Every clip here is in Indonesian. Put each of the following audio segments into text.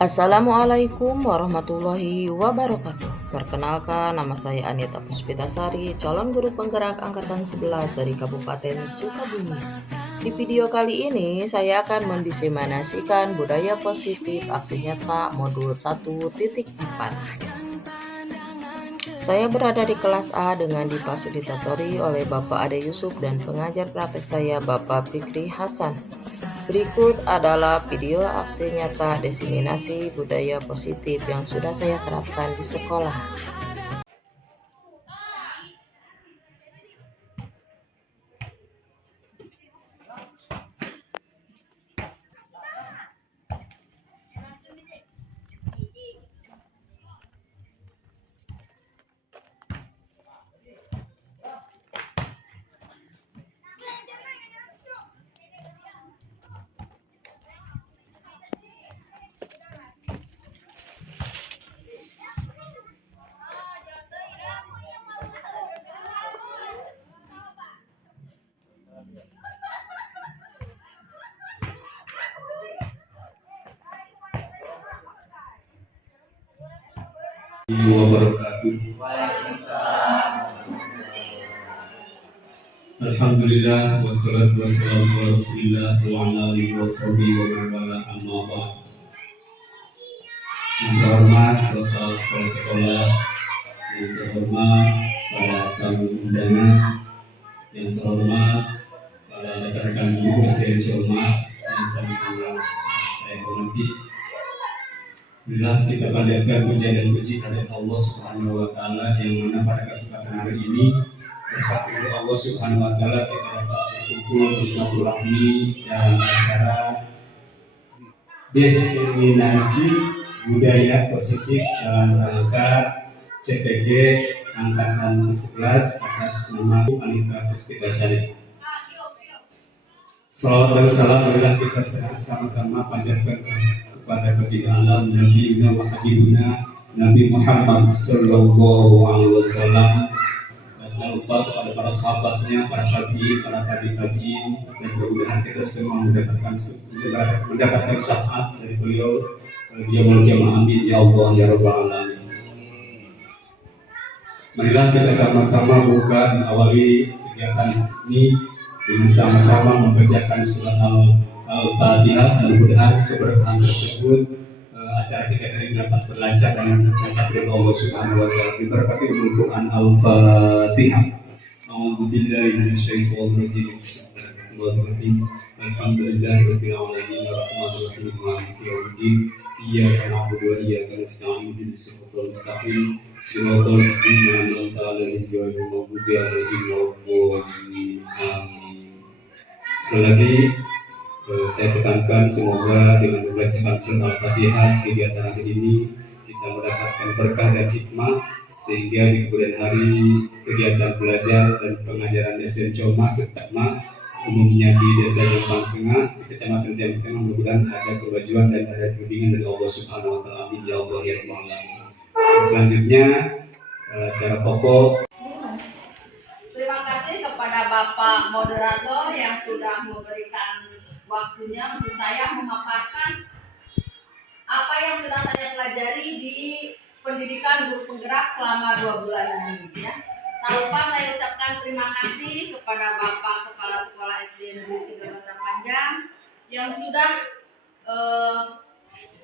Assalamualaikum warahmatullahi wabarakatuh. Perkenalkan, nama saya Anita Puspitasari, calon guru penggerak angkatan 11 dari Kabupaten Sukabumi. Di video kali ini, saya akan mendiseminasikan budaya positif aksi nyata modul 1.4. Saya berada di kelas A dengan difasilitatori oleh Bapak Ade Yusuf dan pengajar praktek saya Bapak Fikri Hasan. Berikut adalah video aksi nyata diseminasi budaya positif yang sudah saya terapkan di sekolah. Wabarakatuh. Alhamdulillah wassalatu wassalamu ala Rasulillah wa ala alihi wa sahbihi wa man wala amma ba'd. Yang terhormat Bapak Kepala Sekolah, yang terhormat para tamu undangan, yang terhormat para rekan-rekan guru SDN Ciamas yang sama-sama saya hormati. Alhamdulillah kita panjatkan puja dan puji kepada Allah Subhanahu wa taala yang mana pada kesempatan hari ini berkat ridho Allah Subhanahu wa taala kita dapat berkumpul bersilaturahmi dalam acara diseminasi budaya positif dalam rangka CPG angkatan 11 atas nama Anita Puspitasari. Salawat dan salam marilah kita sama-sama panjatkan kepada baginda alam Nabi Muhammad Nabi Muhammad Sallallahu Alaihi Wasallam, dan tak lupa kepada para sahabatnya, para tabi'in, dan mudah-mudahan kita semua mendapatkan syafaat dari beliau yaumul qiyamah. Amin ya Allah ya rabbal alamin. Marilah kita sama-sama buka awali kegiatan ini dengan sama-sama membacakan surat Al-Fatihah, dan mudah-mudahan keberkahan tersebut acara kita ini dapat berlancar dan dapat ridho Allah Subhanahu wa taala. Diberkati dengan Quran Al-Fatihah. A'udzubillahi minasyaitonir rajim. Bismillahirrahmanirrahim. Alhamdulillahirabbil alamin arrahmanir rahim maliki yaumiddin. Iyyaka na'budu wa iyyaka nasta'in ihdinas siratal mustaqim siratal ladzina an'amta 'alaihim ghairil maghdubi 'alaihim waladdallin. Amin. Sekali lagi saya tekankan semoga dengan membacakan surat Al-Fatihah kegiatan hari ini kita mendapatkan berkah dan hikmah sehingga di kemudian hari kegiatan belajar dan pengajaran SDN Ciamas terutama umumnya di Desa Jombang Tengah, di Kecamatan Jombang Tengah, mudah-mudahan ada kebajuan dan ada bimbingan dari Allah Subhanahu wa taala. Amin ya Allah ya rabbal alamin. Selanjutnya cara pokok. Terima kasih kepada Bapak moderator yang sudah memberikan waktunya untuk saya memaparkan apa yang sudah saya pelajari di pendidikan guru penggerak selama 2 bulan ini ya. Tak lupa saya ucapkan terima kasih kepada Bapak Kepala Sekolah SD Negeri 3 Kota Panjang yang sudah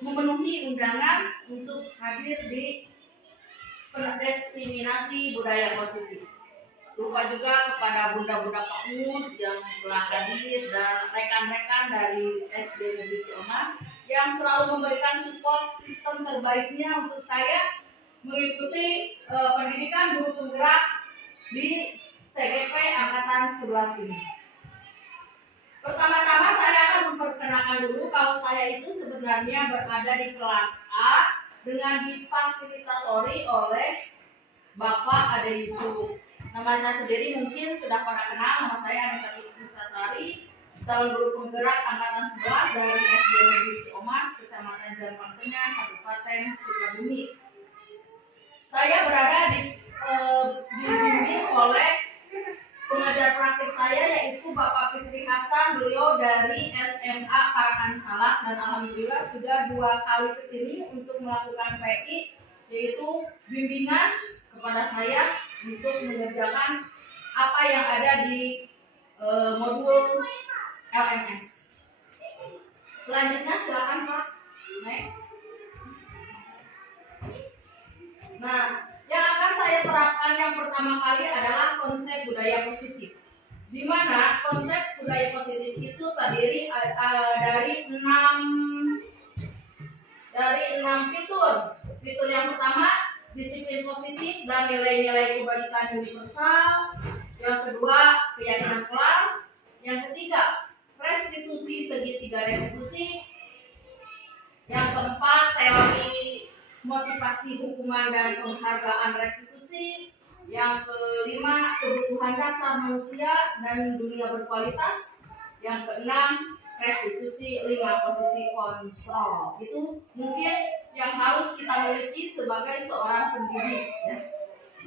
memenuhi undangan untuk hadir di diseminasi budaya positif. Lupa juga kepada bunda-bunda Pak Mud yang telah hadir dan rekan-rekan dari SD Negeri Ciamas yang selalu memberikan support sistem terbaiknya untuk saya mengikuti pendidikan guru penggerak di CGP Angkatan 11 ini. Pertama-tama saya akan memperkenalkan dulu kalau saya itu sebenarnya berada di kelas A dengan difasilitatori oleh Bapak Ade Yusuf. Nama saya sendiri mungkin sudah pada kenal, nama saya Anita Puspitasari, calon guru penggerak angkatan 11 dari SD Negeri Ciamas, Kecamatan Jombang Tengah, Kabupaten Sukabumi. Saya berada dibimbing oleh pengajar praktik saya yaitu Bapak Fikri Hasan, beliau dari SMA Parakan salah, dan alhamdulillah sudah 2 kali kesini untuk melakukan PI, yaitu bimbingan kepada saya untuk mengerjakan apa yang ada di modul LMS. Selanjutnya silakan Pak. Next. Nah, yang akan saya terapkan yang pertama kali adalah konsep budaya positif. Di mana konsep budaya positif itu terdiri dari 6 fitur. Fitur yang pertama, disiplin positif dan nilai-nilai kebajikan universal. Yang kedua, keyakinan kelas. Yang ketiga, restitusi segitiga restitusi. Yang keempat, teori motivasi hukuman dan penghargaan restitusi. Yang kelima, kebutuhan dasar manusia dan dunia berkualitas. Yang keenam, restitusi 5 posisi kontrol. Itu mungkin yang harus kita miliki sebagai seorang pendidik ya.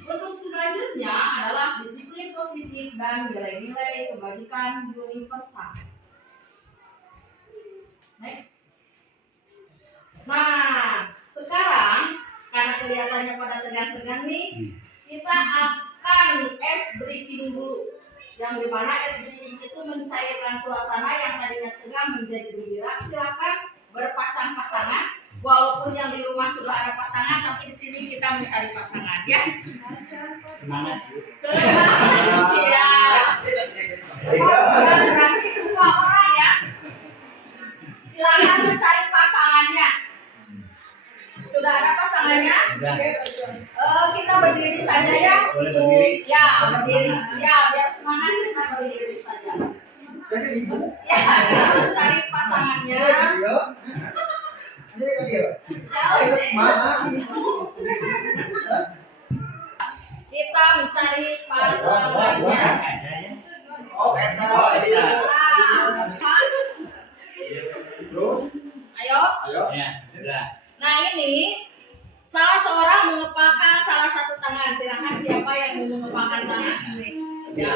Untuk selanjutnya adalah disiplin positif dan nilai-nilai kebajikan universal. Next. Nah, sekarang karena kelihatannya pada tegang-tegang nih, kita akan ice breaking dulu. Yang dimana ice breaking itu mencairkan suasana yang tadinya tegang menjadi gembira. Silakan berpasang-pasangan. Walaupun yang di rumah sudah ada pasangan, tapi di sini kita mencari pasangan ya. Semangat. Semangat ya. Berarti 2 orang ya. Silakan mencari pasangannya. Sudah ada pasangannya? Kita berdiri saja ya. Untuk berdiri. Ya, biar semangat kita berdiri saja. Ya, mencari pasangannya. Kita mencari pasangannya. Ayo. Nah ini salah seorang mengepakkan salah satu tangan. Silakan siapa yang mau mengepakkan tangan? Ya.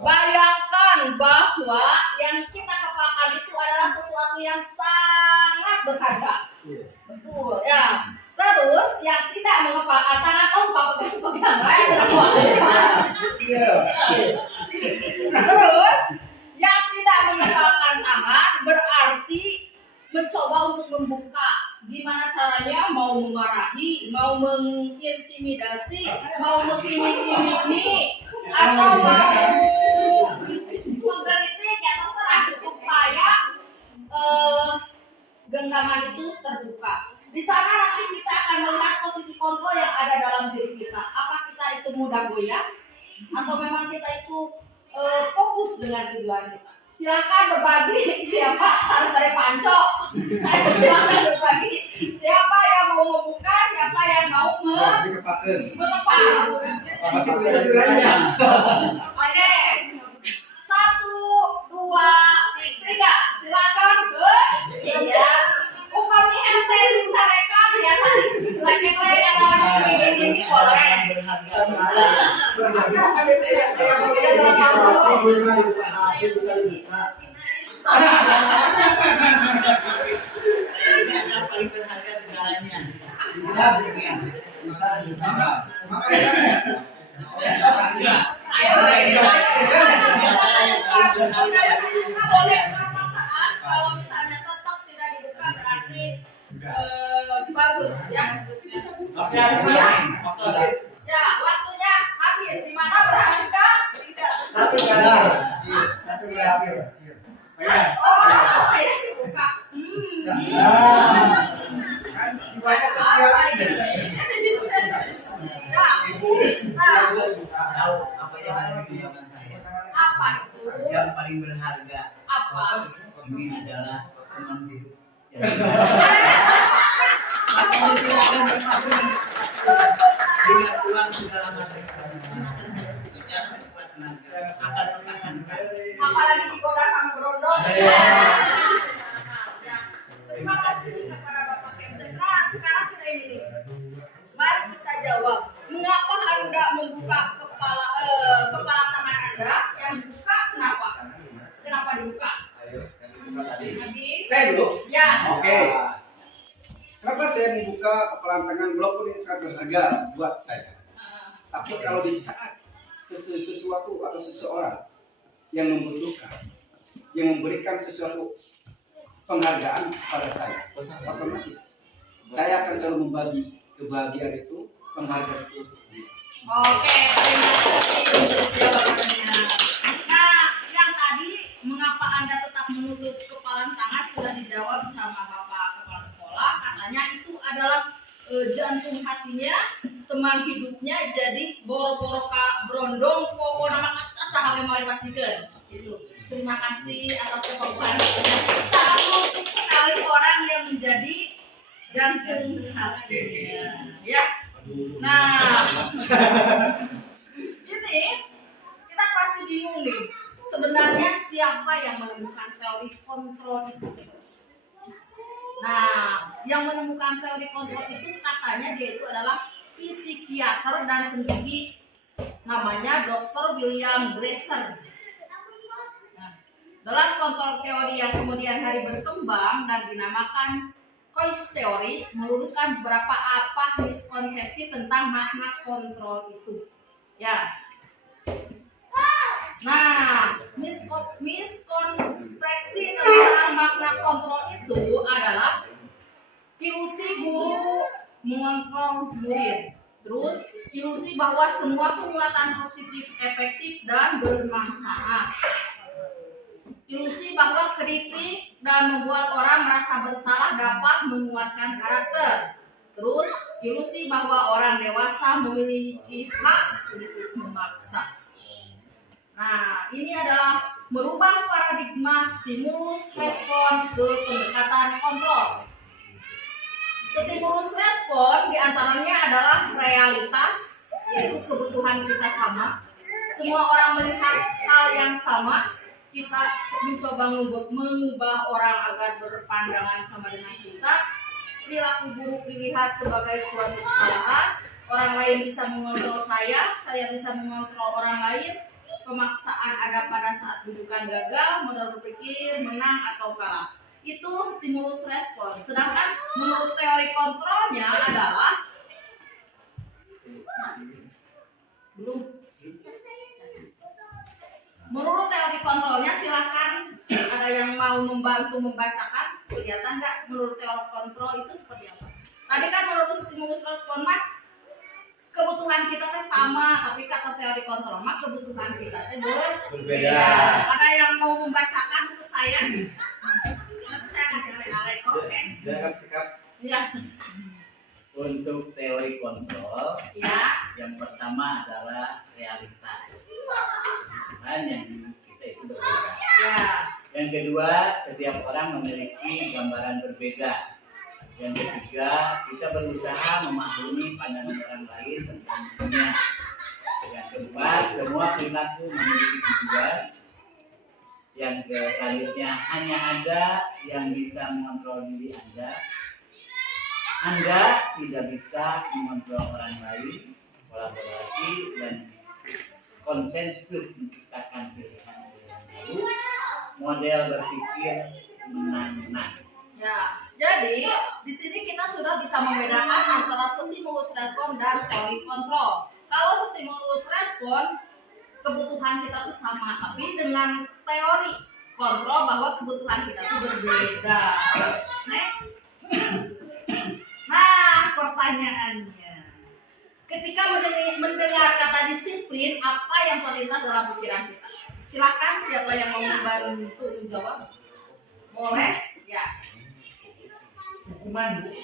Bayangkan bahwa yang kita kepakan itu adalah sesuatu yang sangat berharga. Betul ya. Terus yang tidak mengepakkan tangan, pegang-pegang Terus yang tidak mengepakkan tangan berarti mencoba untuk membuka. Gimana caranya? Mau memarahi, mau mengintimidasi, mau mengiming-imingi, atau mau menggelitik ya terserah, supaya genggaman itu terbuka. Di sana nanti kita akan melihat posisi kontrol yang ada dalam diri kita. Apa kita itu mudah goyah atau memang kita itu fokus dengan tujuan kita. Silakan berbagi siapa harus dari Panco. Silakan berbagi siapa yang mau membuka, siapa yang mau mengepak. Oke, 1, 2, 3, silakan bersiap. Upami saya minta rekan ya lagi yang lawan ini boleh. Yang paling berharga segalanya. Bisa Boleh permasaan kalau misalnya tetap tidak dibuka berarti bagus ya. Ya, waktunya habis. Di mana berhasil kah? Tidak. Oh, ya dibuka. Apa itu? Yang paling berharga. Apa? Ini adalah teman hidup. Dengan uang segala macam. Apalagi digoda sama berondong. Terima kasih kepada Bapak Kemsen. Nah, sekarang kita ini nih. Mari kita jawab. Mengapa Anda membuka kepala tangan Anda? Yang dibuka kenapa? Kenapa dibuka? Saya dulu. Oke. Kenapa saya membuka kepalan tangan walaupun ini sangat berharga buat saya? Tapi kalau di saat sesuatu atau seseorang yang membutuhkan, yang memberikan sesuatu penghargaan pada saya, otomatis saya akan selalu membagi kebahagiaan itu, penghargaan itu. Oke, terima kasih untuk jawabannya. Nah, yang tadi mengapa Anda tetap menutup kepalan tangan sudah dijawab sama Bapak Kepala Sekolah. Katanya itu adalah jantung hatinya, teman hidupnya, jadi boro-boro ka brondong pokoknya nama kasar sahabat mau dipastikan. Itu. Terima kasih atas kepastiannya. Sangat menarik sekali orang yang menjadi jantung hatinya. Ya. Nah, ini kita pasti bingung nih. Sebenarnya siapa yang menemukan teori kontrol itu? Nah, yang menemukan teori kontrol itu katanya dia itu adalah psikiater dan pendidik, namanya Dr. William Glasser. Nah, dalam kontrol teori yang kemudian hari berkembang dan dinamakan Coase Theory, meluruskan beberapa miskonsepsi tentang makna kontrol itu. Ya. Nah, miskonsepsi tentang makna kontrol itu adalah ilusi guru mengontrol murid. Terus, ilusi bahwa semua penguatan positif efektif dan bermanfaat. Ilusi bahwa kritik dan membuat orang merasa bersalah dapat menguatkan karakter. Terus, ilusi bahwa orang dewasa memiliki hak untuk memaksa. Nah, ini adalah merubah paradigma stimulus respon ke pendekatan kontrol. Stimulus respon diantaranya adalah realitas, yaitu kebutuhan kita sama. Semua orang melihat hal yang sama. Kita mencoba mengubah orang agar berpandangan sama dengan kita. Perilaku buruk dilihat sebagai suatu kesalahan. Orang lain bisa mengontrol saya bisa mengontrol orang lain. Pemaksaan ada pada saat dudukan gagal, modal berpikir, menang atau kalah. Itu stimulus respon. Sedangkan menurut teori kontrolnya adalah menurut teori kontrolnya, silakan ada yang mau membantu membacakan. Kelihatan nggak menurut teori kontrol itu seperti apa? Tadi kan menurut stimulus respon mah kebutuhan kita teh sama, tapi kata teori kontrol mah kebutuhan kita teh berbeda. Ada yang mau membacakan untuk saya? Nanti saya kasih oleh-oleh. Oke. Ya. Untuk teori kontrol, Ya. yang pertama adalah realitas. Tuhan yang kita itu berbeda. Ya. Yang kedua, setiap orang memiliki gambaran berbeda. Yang ketiga, kita berusaha memahami pandangan orang lain tentang dunia. Yang keempat, semua perilaku memiliki tujuan. Yang selanjutnya, hanya ada yang bisa mengontrol diri Anda. Anda tidak bisa mengontrol orang lain. Kolaborasi dan konsensus menciptakan pilihan-pilihan baru. Model berpikir menang-menang. Ya, jadi di sini kita sudah bisa membedakan antara stimulus respon dan teori kontrol. Kalau stimulus respon, kebutuhan kita tuh sama, tapi dengan teori kontrol bahwa kebutuhan kita tuh berbeda. Next. Nah, pertanyaannya, ketika mendengar kata disiplin, apa yang terlintas dalam pikiran kita? Silakan, siapa yang mau membantu menjawab? Boleh? Ya. Hukuman, Bu.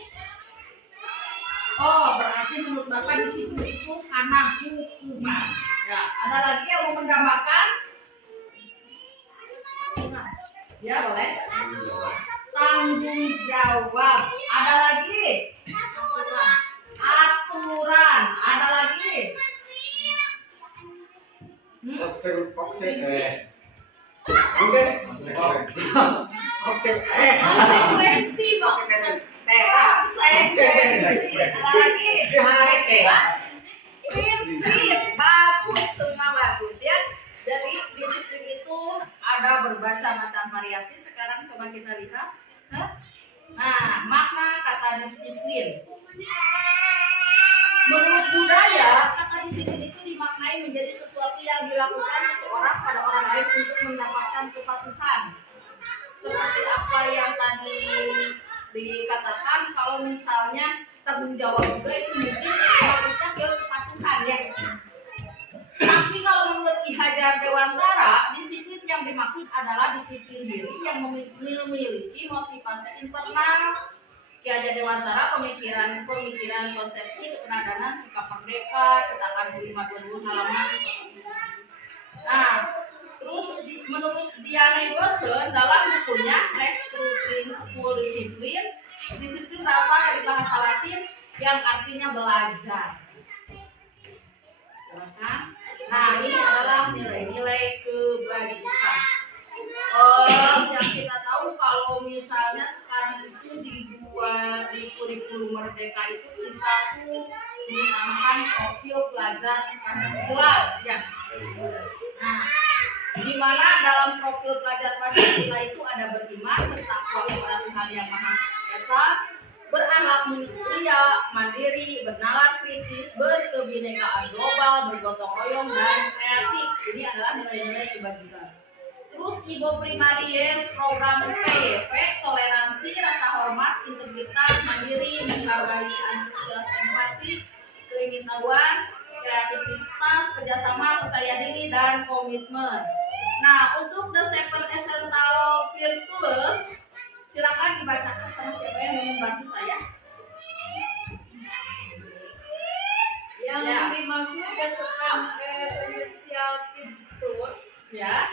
Oh, berarti menurut Bapak disiplin itu karena hukuman. Ya, ada lagi yang mau menambahkan? Ya, boleh. Tanggung jawab. Ada lagi? Aturan. Ada lagi? Konsekuensi, Pak. Konsekuensi. Ada lagi? Prinsip. Bagus, semua bagus ya. Jadi disiplin itu ada berbaca macam variasi. Sekarang coba kita lihat. Nah, disiplin. Menurut budaya, kata disiplin itu dimaknai menjadi sesuatu yang dilakukan seseorang pada orang lain untuk mendapatkan kepatuhan. Seperti apa yang tadi dikatakan, kalau misalnya tanggung jawab juga itu mungkin maksudnya ke kepatuhan ya. Tapi kalau menurut Ki Hajar Dewantara, disiplin yang dimaksud adalah disiplin diri yang memiliki motivasi internal. Ki Hajar Dewantara pemikiran konsepsi keteladanan sikap merdeka, cetakan 522 halaman. Nah, terus menurut Diane Gossen dalam bukunya Next to Principle disiplin berasal dari bahasa Latin yang artinya belajar. Nah, ini adalah nilai-nilai kebajikan. Yang kita tahu kalau misalnya sekarang itu di kurikulum Merdeka itu kita tuh mengutamakan profil pelajar Pancasila ya. Nah, di mana dalam profil pelajar Pancasila itu ada beriman, bertakwa kepada Tuhan Yang Maha Esa, berakhlak mulia, mandiri, bernalar kritis, berkebinekaan global, bergotong royong dan kreatif. Ini adalah nilai-nilai kebajikan. Terus Ibu Primaries program PYP, toleransi, rasa hormat, integritas, mandiri, menghargai, antusias, empati, keinginawan, kreativitas, kerjasama, percaya diri, dan komitmen. Nah, untuk the seven essential virtues, silakan dibacakan sama siapa yang mau membantu saya. Yang Ya. dimaksud the seven essential virtues Ya.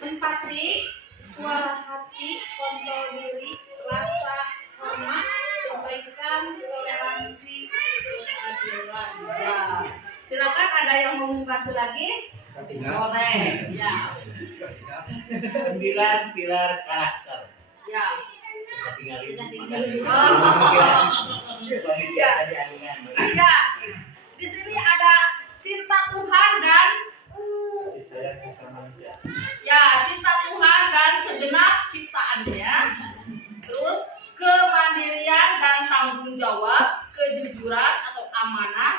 empati, suara hati, kontrol diri, rasa hormat, kebaikan, toleransi, keadilan. Ya. Silakan ada yang mau membantu lagi? Boleh. Ya. 9 pilar karakter. Ya. Kita tinggalin. Ya. Ya. Di sini ada cinta Tuhan dan cinta Tuhan dan segenap ciptaannya. Terus kemandirian dan tanggung jawab, kejujuran atau amanah,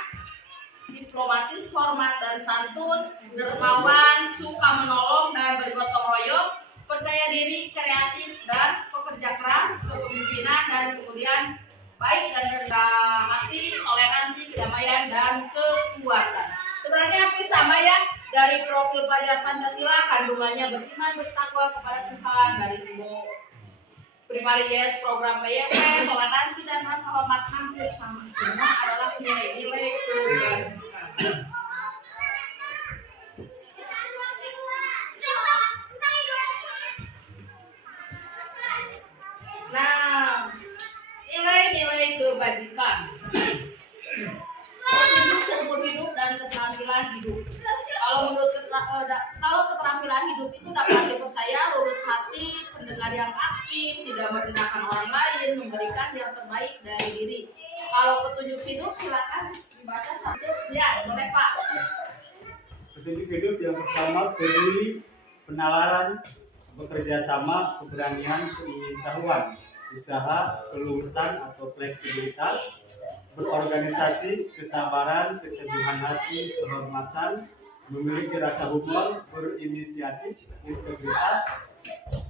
diplomatis, hormat dan santun, dermawan, suka menolong dan bergotong royong, percaya diri, kreatif dan pekerja keras, kepemimpinan dan kemudian baik dan rendah hati, toleransi, kedamaian dan kekuatan. Sebenarnya hampir sama ya dari profil pelajar Pancasila, kandungannya beriman, bertakwa kepada Tuhan, dari Ibu Primaries program PYP, toleransi dan rasa hormat hampir sama. Semua adalah nilai-nilai kebajikan. Nah, nilai-nilai kebajikan. Petunjuk seumur hidup dan keterampilan hidup. Kalau keterampilan hidup itu dapat dipercaya, lurus hati, pendengar yang aktif, tidak merendahkan orang lain, memberikan yang terbaik dari diri. Kalau petunjuk hidup silakan dibaca satu. Ya, boleh Pak. Petunjuk hidup yang pertama, peduli, penalaran, bekerja sama, keberanian, pengetahuan, usaha, kelulusan atau fleksibilitas, berorganisasi, kesabaran, keteguhan hati, kehormatan, memiliki rasa humor, berinisiatif, integritas,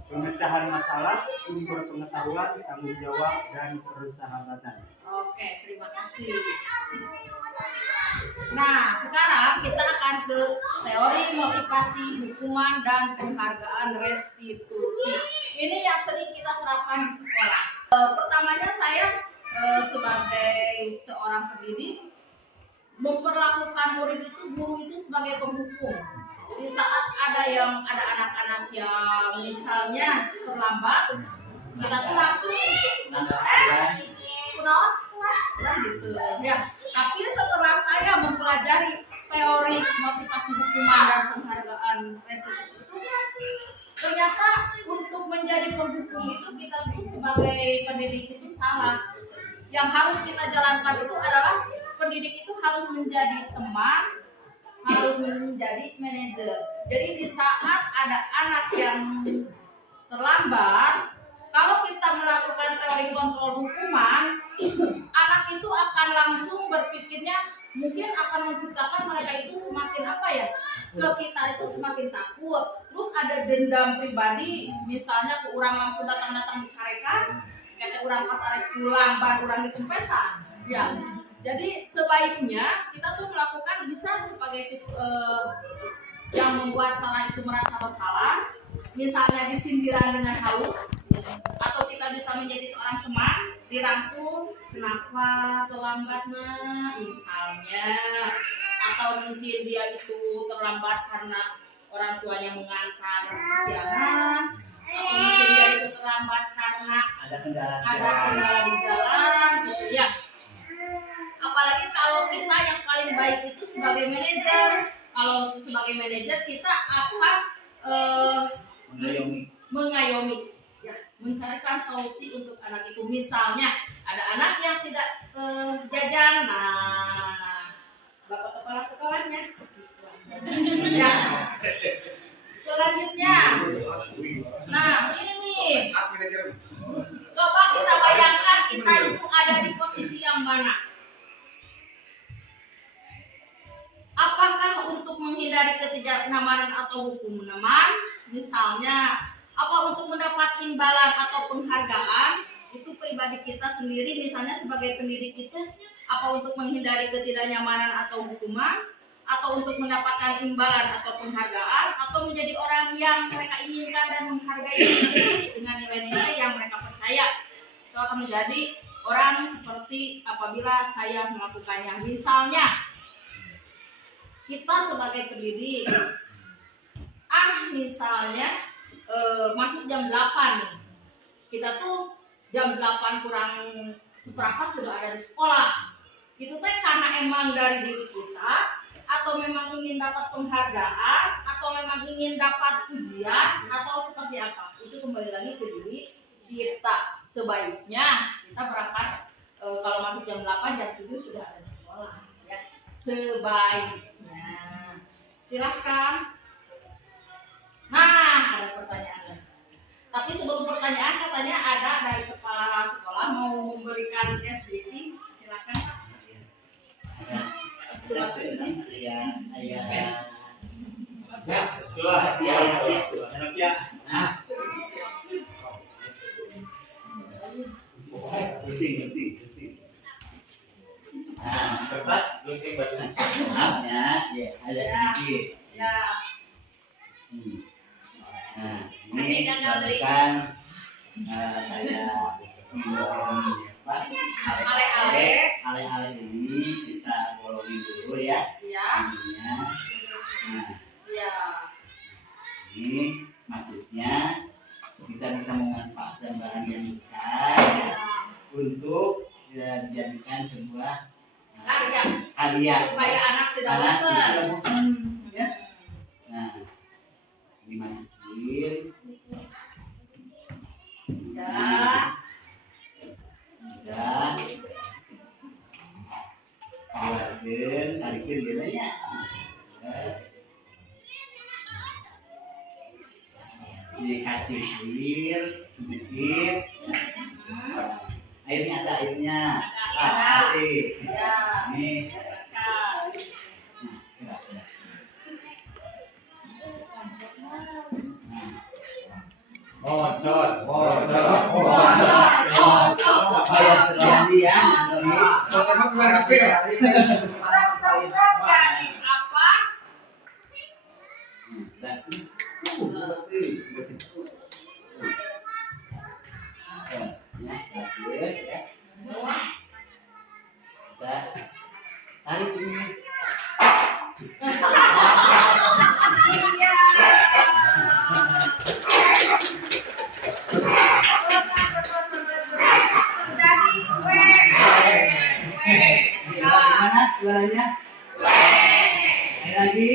pemecahan masalah, sumber pengetahuan, tanggung jawab, dan persahabatan. Oke, terima kasih. Nah, sekarang kita akan ke teori motivasi, hukuman, dan penghargaan restitusi. Ini yang sering kita terapkan di sekolah. Pertamanya saya sebagai seorang pendidik memperlakukan murid itu, guru itu sebagai penghukum. Di saat ada anak-anak yang misalnya terlambat, kita tuh langsung nah gitu ya. Tapi setelah saya mempelajari teori motivasi, hukuman, dan penghargaan restitusi itu, ternyata untuk menjadi penghukum itu kita tuh sebagai pendidik itu salah. Yang harus kita jalankan itu adalah pendidik itu harus menjadi teman, harus menjadi manajer. Jadi di saat ada anak yang terlambat, kalau kita melakukan teori kontrol hukuman, anak itu akan langsung berpikirnya mungkin akan menciptakan mereka itu semakin apa ya, ke kita itu semakin takut. Terus ada dendam pribadi, misalnya ke orang langsung datang dicarekan, kata orang pas arek pulang baru orang ditempesan. Ya, jadi sebaiknya kita tuh melakukan bisa sebagai yang membuat salah itu merasa bersalah, misalnya disindiran dengan halus, atau kita bisa menjadi seorang teman dirangkul, kenapa terlambat nak misalnya, atau mungkin dia itu terlambat karena orang tuanya mengantar kesiangan, atau mungkin dia itu terlambat karena ada kendala di jalan gitu ya. Apalagi kalau kita yang paling baik itu sebagai manajer, kalau sebagai manajer kita akan mengayomi ya, mencarikan solusi untuk anak itu. Misalnya ada anak yang tidak jajan, nah bapak kepala sekolahnya ya. Selanjutnya, nah ini nih, coba kita bayangkan kita itu ada di posisi yang mana. Apakah untuk menghindari ketidaknyamanan atau hukuman, misalnya apa untuk mendapat imbalan atau penghargaan, itu pribadi kita sendiri misalnya sebagai pendidik itu, apa untuk menghindari ketidaknyamanan atau hukuman, atau untuk mendapatkan imbalan atau penghargaan, atau menjadi orang yang mereka inginkan dan menghargai diri dengan nilai-nilai yang mereka percaya. Itu akan menjadi orang seperti apabila saya melakukannya. Misalnya kita sebagai pendidik, misalnya masuk jam 8 nih. Kita tuh jam 8 kurang seperempat sudah ada di sekolah. Itu teh karena emang dari diri kita, atau memang ingin dapat penghargaan, atau memang ingin dapat ujian, atau seperti apa. Itu kembali lagi ke diri kita. Sebaiknya kita berangkat kalau masuk jam 8, jam 7 sudah ada di sekolah ya. Sebaiknya. Silahkan. Nah, ada pertanyaan. Tapi sebelum pertanyaan katanya ada dari kepala sekolah mau memberikan SDT. Silahkan Pak. Kertas gunting batu maafnya ya ada sedikit Ya. Nah ini barusan kayak ale-ale ini kita bolongin dulu ya Ya. ininya. Nah Ya. ini maksudnya kita bisa memanfaatkan bahan yang besar untuk dijadikan sebuah karya Supaya anak tidak anak bosan. tidak bosan ya. Nah dimasukin Ya. udah keluarkan tarikin gitu ya. Dikasih air sedikit. Airnya ada airnya. Kasih. Ya. Ini. Bocor. Apa yang terjadi ya? Jadi apa? Tarik ini. Gimana suaranya? Lagi. Lagi.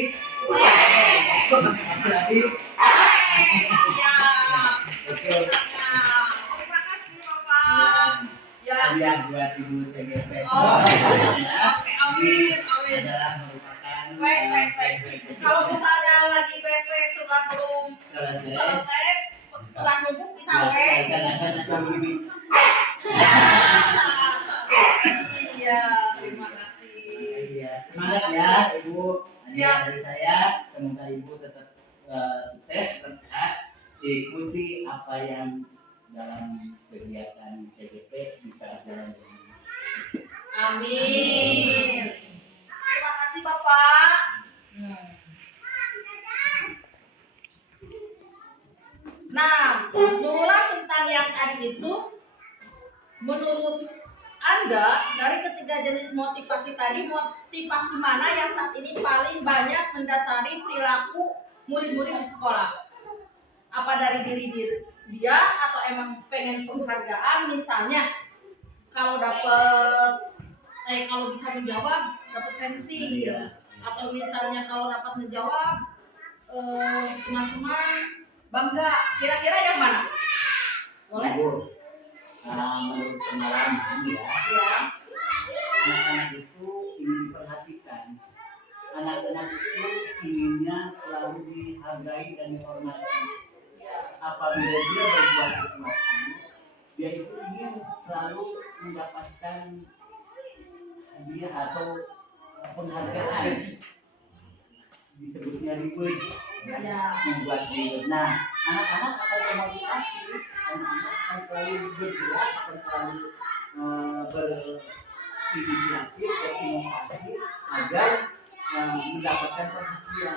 Terima kasih Bapak. Ya. Hadiah buat Ibu TGP. Oke, amin. Adalah merupakan Baik. Kalau misalnya lagi bete tugas belum selesai, setelah numpuk bisa weh. ya Ibu. Siap. Dari saya, semoga Ibu tetap sukses, tetap sehat, ikuti apa yang dalam kegiatan CGP bisa jalan dengan Amin. Terima kasih Bapak. Nah, mengulas tentang yang tadi itu, menurut Anda dari ketiga jenis motivasi tadi, motivasi mana yang saat ini paling banyak mendasari perilaku murid-murid di sekolah? Apa dari diri dia atau emang pengen penghargaan, misalnya kalau kalau bisa menjawab dapat pensil, atau misalnya kalau dapat menjawab teman-teman bangga. Kira-kira yang mana? Boleh? Ibu. Menurut pengalaman ya, anak-anak itu ingin diperhatikan. Anak-anak itu inginnya selalu dihargai dan dihormati. Apabila dia berbuat sesuatu, dia itu ingin selalu mendapatkan hadiah atau penghargaan. Disebutnya reward, membuat reward. Nah, anak-anak akan termotivasi, anak-anak akan selalu bergerak, akan selalu berinisiatif, berinovasi agar mendapatkan perhatian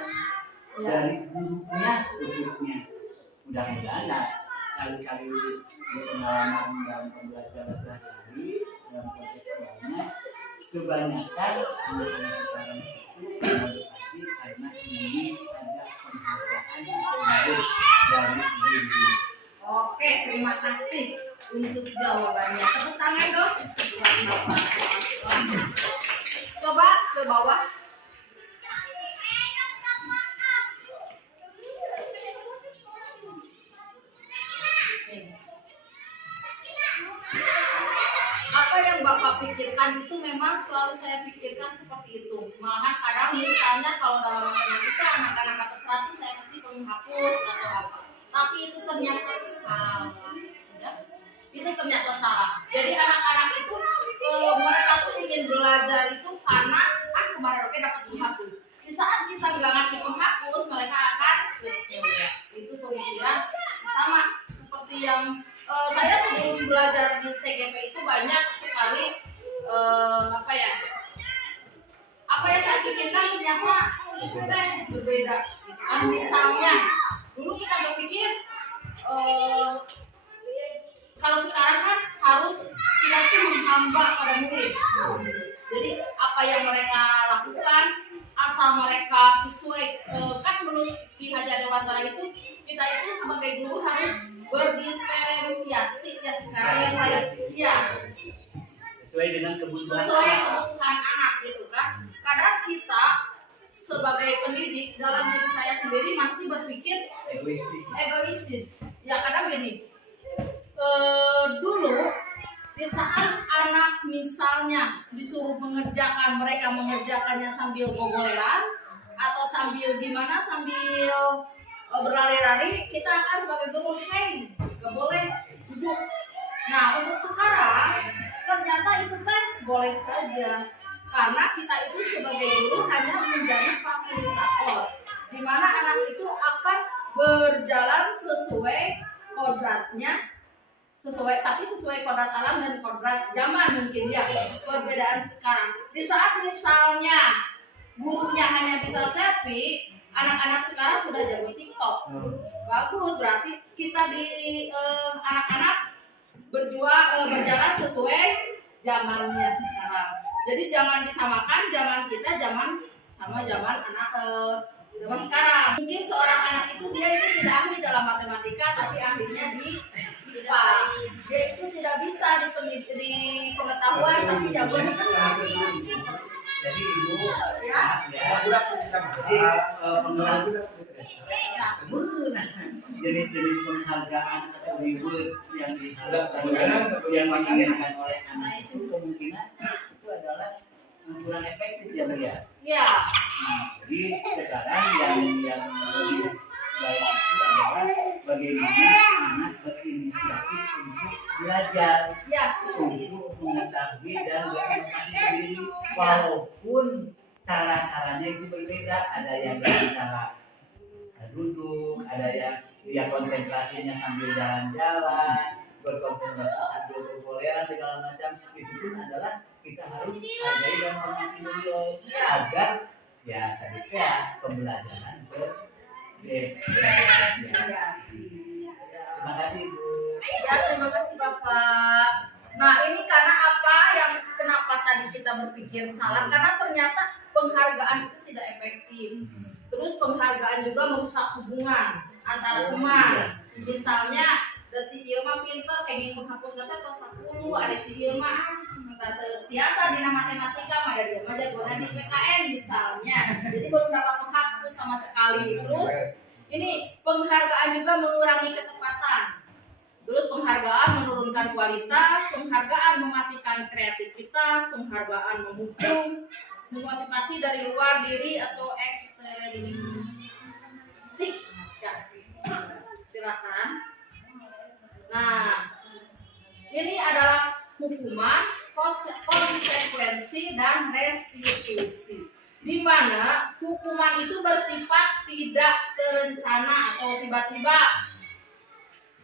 dari gurunya khususnya. Mudah-mudahan kali-kali pengalaman dalam pembelajaran sehari-hari dalam konteks sekolahnya, kebanyakan anak-anak sekarang itu memotivasi karena ingin ada penghargaan dari guru. Oke, terima kasih untuk jawabannya. Tepuk tangan dong. Coba ke bawah. Apa yang Bapak pikirkan itu memang selalu saya pikirkan seperti itu. Malahan kadang misalnya kalau dalam matematika anak-anak atas 100 saya kasih penghapus atau apa. Tapi itu ternyata salah. Ya? Itu ternyata salah. Jadi anak-anak itu mereka tuh ingin belajar itu karena kemarin oke dapat penghapus. Di saat kita nggak ngasih penghapus, mereka akan kecewa. Itu pemikiran sama seperti yang saya sebelum belajar di CGP itu banyak sekali apa yang saya pikirkan ternyata itu teh berbeda. Misalnya dulu kita berpikir kalau sekarang kan harus kita itu menghamba pada murid. Jadi apa yang mereka lakukan asal mereka sesuai kan menurut Ki Hajar Dewantara itu kita itu sebagai guru harus berdiferensiasi ya sekarang yang lain. Iya. Sesuai dengan kebutuhan anak gitu kan. Kadang kita sebagai pendidik dalam diri saya sendiri masih berpikir egoistis. Ya kadang gini. Dulu di saat anak misalnya disuruh mengerjakan, mereka mengerjakannya sambil gogoleran atau sambil berlari-lari, kita akan sebagai guru, hey, gak boleh duduk. Nah untuk sekarang ternyata itu teh boleh saja, karena kita itu sebagai guru hanya menjadi fasilitator, di mana anak itu akan berjalan sesuai kodratnya, sesuai kodrat alam dan kodrat zaman mungkin ya. Perbedaan sekarang di saat misalnya gurunya hanya bisa selfie, anak-anak sekarang sudah jago TikTok. Bagus, berarti kita di anak-anak berjalan sesuai zamannya sekarang. Jadi jangan disamakan zaman kita sama zaman anak zaman sekarang. Mungkin seorang anak itu dia itu tidak ahli dalam matematika, tapi ahlinya di IPA. Dia itu tidak bisa di pengetahuan, tapi jago di matematika. Jadi ibu Ya. Budak bisa jenis-jenis penghargaan atau reward yang diharapkan yang diinginkan oleh anak itu kemungkinan itu adalah kurang efektif ya Bu ya. Ya. Jadi sekarang yang lebih baik itu adalah bagaimana anak berinisiatif untuk belajar, Ya, seperti itu. untuk mengetahui dan berinovasi sendiri, walaupun cara-caranya itu berbeda. Ada yang dengan cara duduk, ada yang dia konsentrasinya sambil jalan-jalan, berkonsentrasi sambil berpoleran segala macam. Itu pun adalah kita harus hargai dan hormati beliau agar ya tadi ya pembelajaran Apresiasi. Terima kasih Bu. Ya, terima kasih Bapak. Nah, ini karena apa yang kenapa tadi kita berpikir salah? Karena ternyata penghargaan itu tidak efektif. Terus penghargaan juga merusak hubungan antara teman. Misalnya, si ieu mah pinter kenging menghapus data atau 10, ada si ieu mah biasa di matematika mah dari mah jagona di PKN misalnya. Jadi belum dapat menghapus sama sekali. Terus ini penghargaan juga mengurangi ketepatan. Terus penghargaan menurunkan kualitas, penghargaan mematikan kreativitas, penghargaan menghukum, memotivasi dari luar diri atau eksternal. Ya, silakan. Nah, ini adalah hukuman, konsekuensi, dan restitusi. Di mana hukuman itu bersifat tidak terencana atau tiba-tiba.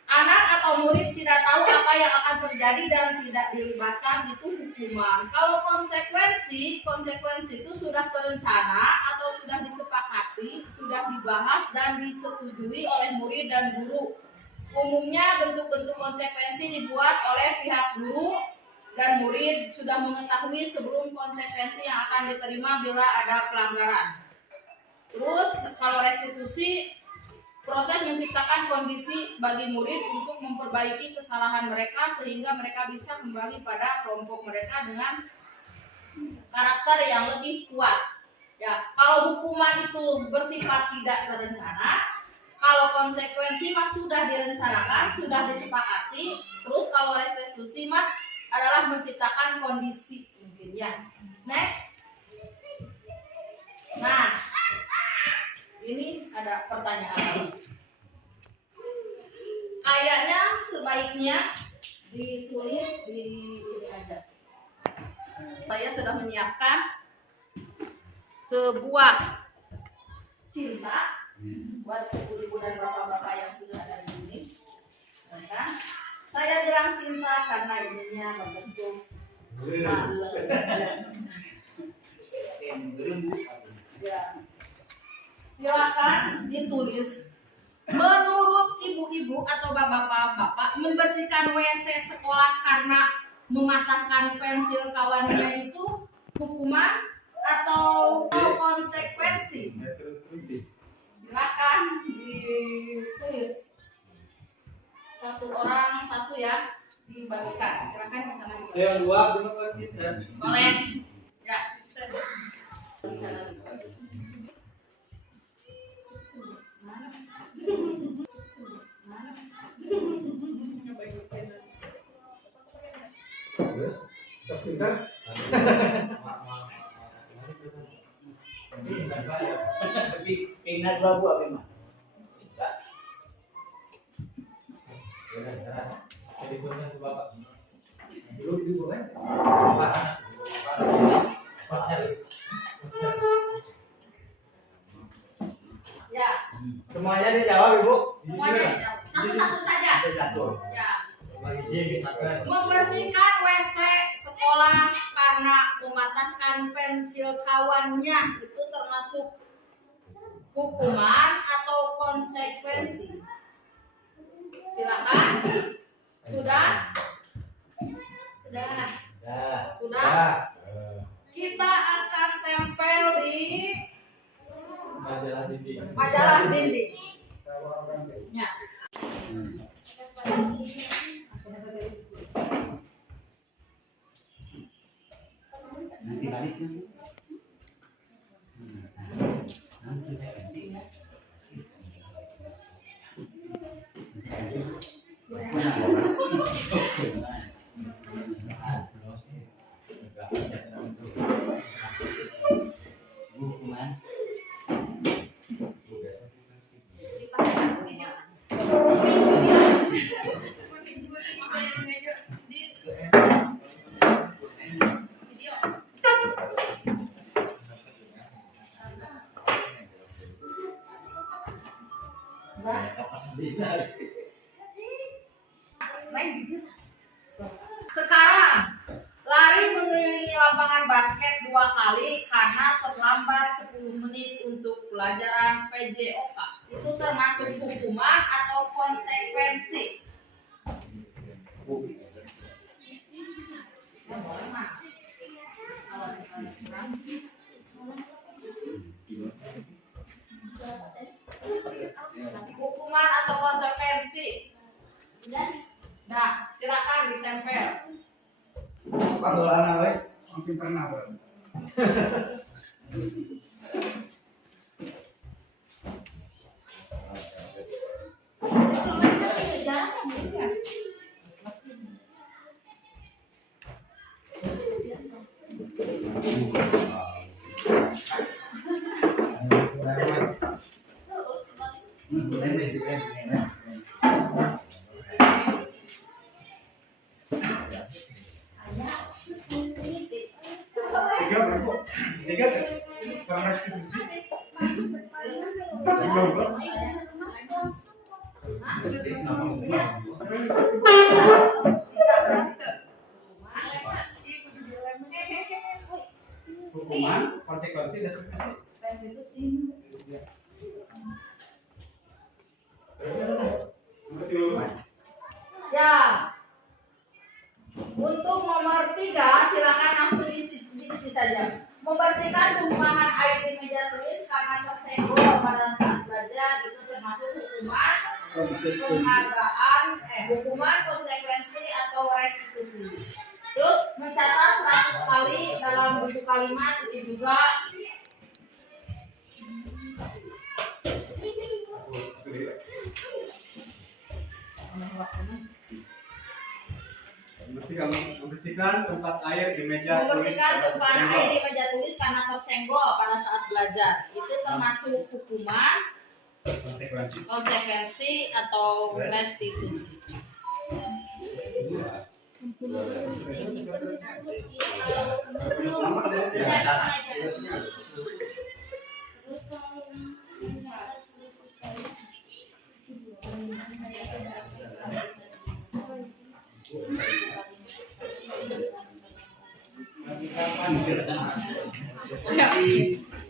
Anak atau murid tidak tahu apa yang akan terjadi dan tidak dilibatkan, itu hukuman. Kalau konsekuensi itu sudah terencana atau sudah disepakati, sudah dibahas dan disetujui oleh murid dan guru. Umumnya bentuk-bentuk konsekuensi dibuat oleh pihak guru dan murid sudah mengetahui sebelum konsekuensi yang akan diterima bila ada pelanggaran. Terus kalau restitusi, proses menciptakan kondisi bagi murid untuk memperbaiki kesalahan mereka sehingga mereka bisa kembali pada kelompok mereka dengan karakter yang lebih kuat. Ya, kalau hukuman itu bersifat tidak terencana, kalau konsekuensi mah sudah direncanakan, sudah disepakati. Terus kalau restitusi mah adalah menciptakan kondisi mungkin ya. Next. Nah, ini ada pertanyaan. Kayaknya sebaiknya ditulis di ini aja. Saya sudah menyiapkan sebuah cinta buat ibu-ibu dan bapak-bapak yang sudah ada di sini. Kan? Saya bilang cinta karena ininya membentuk ya. Silakan ditulis. Menurut ibu-ibu atau bapak-bapak, membersihkan WC sekolah karena mematahkan pensil kawannya itu hukuman atau konsekuensi? Silakan ditulis. Satu orang satu ya, dibagikan. Silakan di sana. Yang dua belum lagi. Boleh. Ya, Terus, terus pintar. Ingat dua buah memang. Jadi punya tuh bapak. Dulu ibu kan? ya. Semuanya dijawab ibu. Semuanya dijawab. Satu-satu saja. Satu. Ya. Misalkan. Membersihkan WC sekolah karena mematahkan pensil kawannya itu termasuk hukuman atau konsekuensi? Silakan. Sudah? Sudah. Sudah? Kita akan tempel di majalah dinding. Ya. Nanti baliknya. Nanti saya ganti. Hukuman. Sekarang lari mengelilingi lapangan basket 2 kali karena terlambat 10 menit untuk pelajaran PJOK. Itu termasuk hukuman atau konsekuensi? Hukuman atau konsekuensi? Nah, silakan ditempel. Panggolan we, makin pernah. Tiga berapa? Tiga sama restitusi. Hukuman, konsekuensi, dan restitusi. Ya. Untuk nomor 3 silakan langsung diisi saja. Membersihkan tumpukan air di meja tulis karena tersenggol pada saat belajar itu termasuk hukuman, penghargaan, hukuman, konsekuensi atau restitusi. Terus mencatat 100 kali dalam bentuk kalimat itu juga. Membersihkan tempat air di meja tulis. Membersihkan tumpukan air di meja tulis karena tersenggol pada saat belajar. Itu termasuk hukuman, konsekuensi atau restitusi.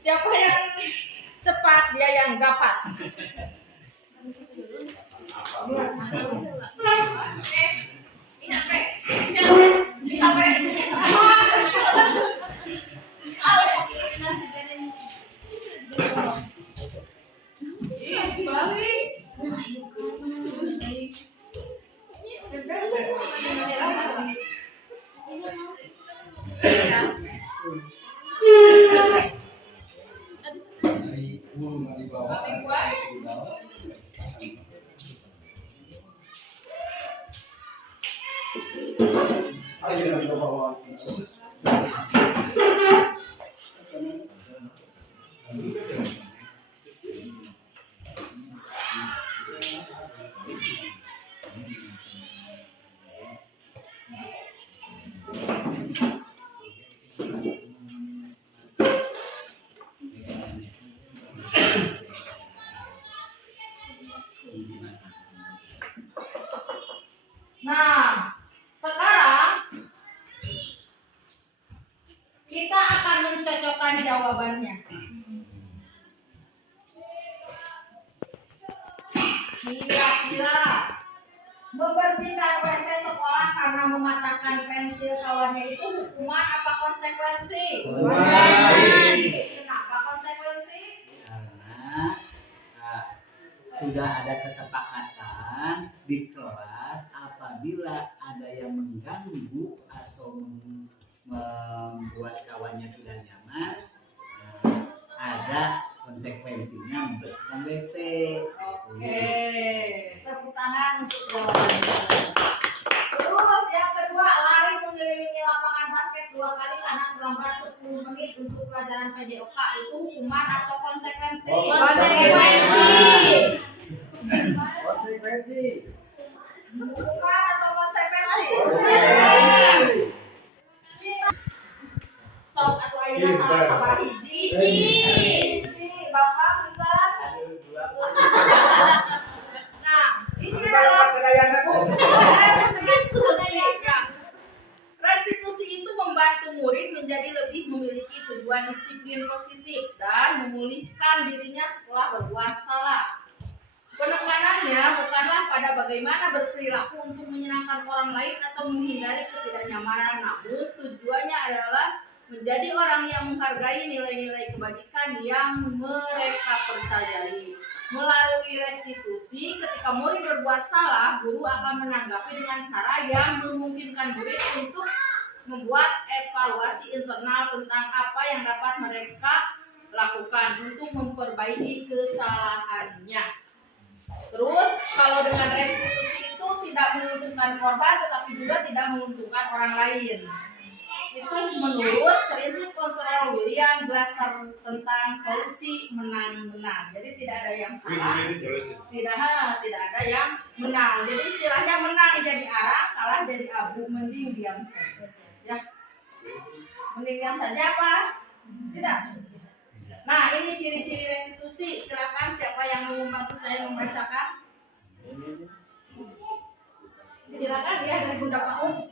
Siapa yang cepat dia yang dapat. Nah, sekarang kita akan mencocokkan jawabannya. Kira-kira membersihkan WC sekolah karena mematahkan pensil kawannya itu hukuman apa konsekuensi? Kenapa konsekuensi? Karena sudah ada kesepakatan di kelas apabila ada yang mengganggu atau membuat kawannya tidak nyaman, ada konsekuensinya membersihkan WC. Oke, tepuk tangan untuk jawabannya. Terus yang kedua, lari mengelilingi lapangan basket 2 kali karena terlambat 10 menit untuk pelajaran PJOK. Itu hukuman atau konsekuensi? Konsekuensi. Hukuman atau konsekuensi? Sok atau ayeuna salah sabar hiji. Bapak bentar. Nah, ayahnya kok. Restitusi, ya. Restitusi itu membantu murid menjadi lebih memiliki tujuan disiplin positif dan memulihkan dirinya setelah berbuat salah. Penekanannya bukanlah pada bagaimana berperilaku untuk menyenangkan orang lain atau menghindari ketidaknyamanan, namun tujuannya adalah menjadi orang yang menghargai nilai-nilai kebajikan yang mereka percayai. Melalui restitusi, ketika murid berbuat salah, guru akan menanggapi dengan cara yang memungkinkan murid untuk membuat evaluasi internal tentang apa yang dapat mereka lakukan untuk memperbaiki kesalahannya. Terus, kalau dengan restitusi itu tidak menguntungkan korban, tetapi juga tidak menguntungkan orang lain. Itu menurut prinsip kontrol William Glasser tentang solusi menang-menang. Jadi tidak ada yang salah, tidak ada yang menang. Jadi istilahnya menang jadi arang, kalah jadi abu, mending diam saja. Ya, mending diam saja apa? Tidak. Nah, ini ciri-ciri restitusi. Silakan siapa yang mau membantu saya membacakan? Silakan ya dari Bunda Paung.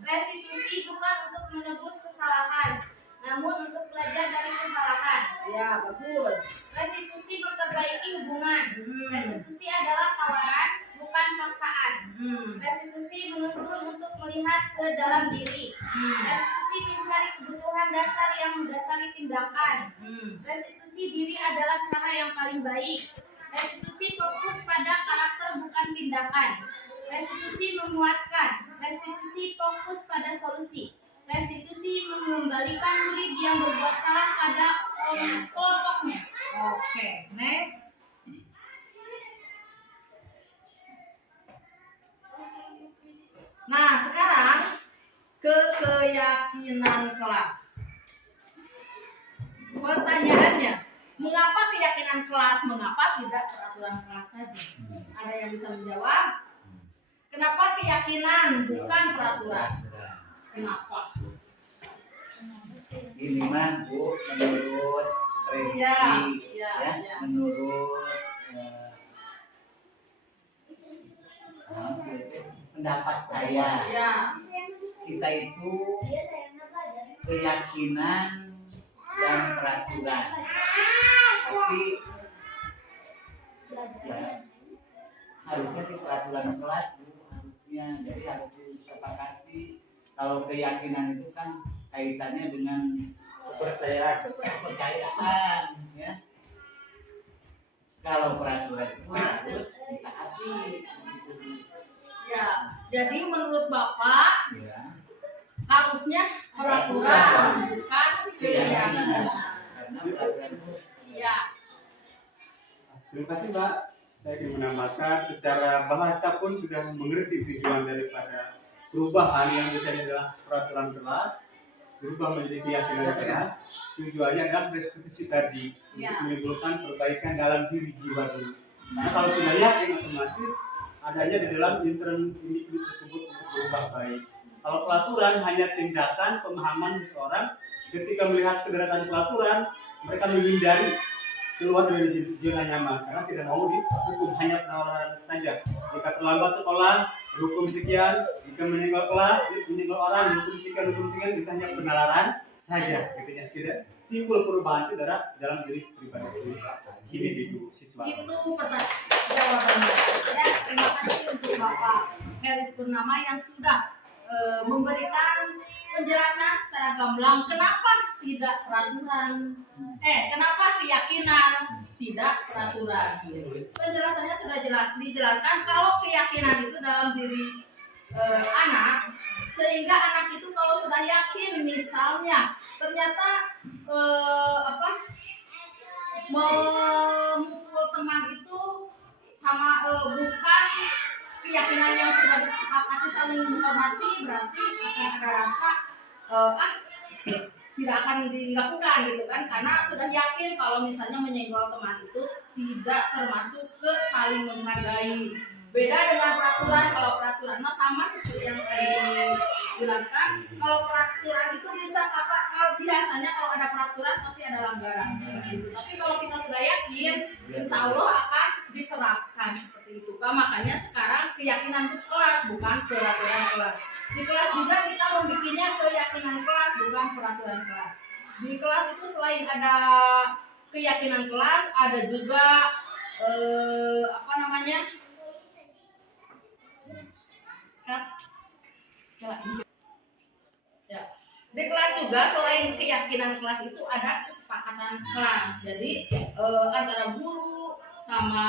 Restitusi bukan untuk menebus kesalahan, namun untuk belajar dari kesalahan. Ya, bagus. Restitusi memperbaiki hubungan. Restitusi adalah tawaran, bukan paksaan. Restitusi menuntun untuk melihat ke dalam diri. Restitusi mencari kebutuhan dasar yang mendasari tindakan. Restitusi diri adalah cara yang paling baik. Restitusi fokus pada karakter bukan tindakan. Restitusi memuatkan. Restitusi fokus pada solusi. Restitusi mengembalikan murid yang berbuat salah pada kelompoknya. Oke, next. Nah, sekarang ke keyakinan kelas. Pertanyaannya, mengapa keyakinan kelas? Mengapa tidak peraturan kelas saja? Ada yang bisa menjawab? Kenapa keyakinan bukan peraturan? Kenapa? Ini mah Bu, menurut prediksi Ya. menurut pendapat saya, Ya. kita itu keyakinan dan peraturan. Tapi ya, harusnya sih peraturan kelas Bu, harusnya. Jadi harus disepakati. Kalau keyakinan itu kan kaitannya dengan kepercayaan, ya. Kalau peraturan itu harus ditaati. Ya. Jadi menurut Bapak Ya. harusnya peraturan bukan keyakinan. Karena peraturan itu Ya. Terima kasih Mbak. Saya ingin menambahkan secara bahasa pun sudah mengerti tujuan daripada perubahan yang biasanya adalah peraturan kelas berubah menjadi keyakinan kelas. Tujuannya adalah restitusi tadi untuk Ya. menimbulkan perbaikan dalam diri jiwa dulu. Karena kalau sudah yakin otomatis adanya di dalam internal individu tersebut untuk berubah baik. Kalau peraturan hanya tindakan pemahaman seseorang, ketika melihat sederetan peraturan mereka menghindari keluar dari zona nyaman karena tidak mau dihukum, hanya penawaran saja. Jika terlambat sekolah dihukum sekian, jika menyenggol kelas menyenggol orang dihukum sekian, kita hanya penalaran saja, gitu ya. Tidak timbul perubahan itu dalam diri pribadi individu siswa. Itu pertanyaan jawabannya. Ya, terima kasih untuk Bapak Heris Purnama yang sudah memberikan penjelasan secara gamblang kenapa tidak peraturan, kenapa keyakinan tidak peraturan. Penjelasannya sudah dijelaskan kalau keyakinan itu dalam diri anak, sehingga anak itu kalau sudah yakin misalnya ternyata memukul teman itu sama bukan keyakinan yang sudah disepakati saling menghormati, berarti akan ada rasa tidak akan dilakukan gitu kan, karena sudah yakin kalau misalnya menyenggol teman itu tidak termasuk ke saling menghargai. Beda dengan peraturan. Kalau peraturan mah sama seperti yang tadi dijelaskan. Kalau peraturan itu bisa biasanya kalau ada peraturan pasti ada langgaran seperti itu. Tapi kalau kita sudah yakin, insya Allah akan diterapkan seperti itu Kak. Makanya sekarang keyakinan di kelas bukan peraturan kelas. Di kelas juga kita membikinnya keyakinan kelas bukan peraturan kelas. Di kelas itu selain ada keyakinan kelas, ada juga apa namanya? Ya. Di kelas juga selain keyakinan kelas itu ada kesepakatan kelas. Jadi antara guru sama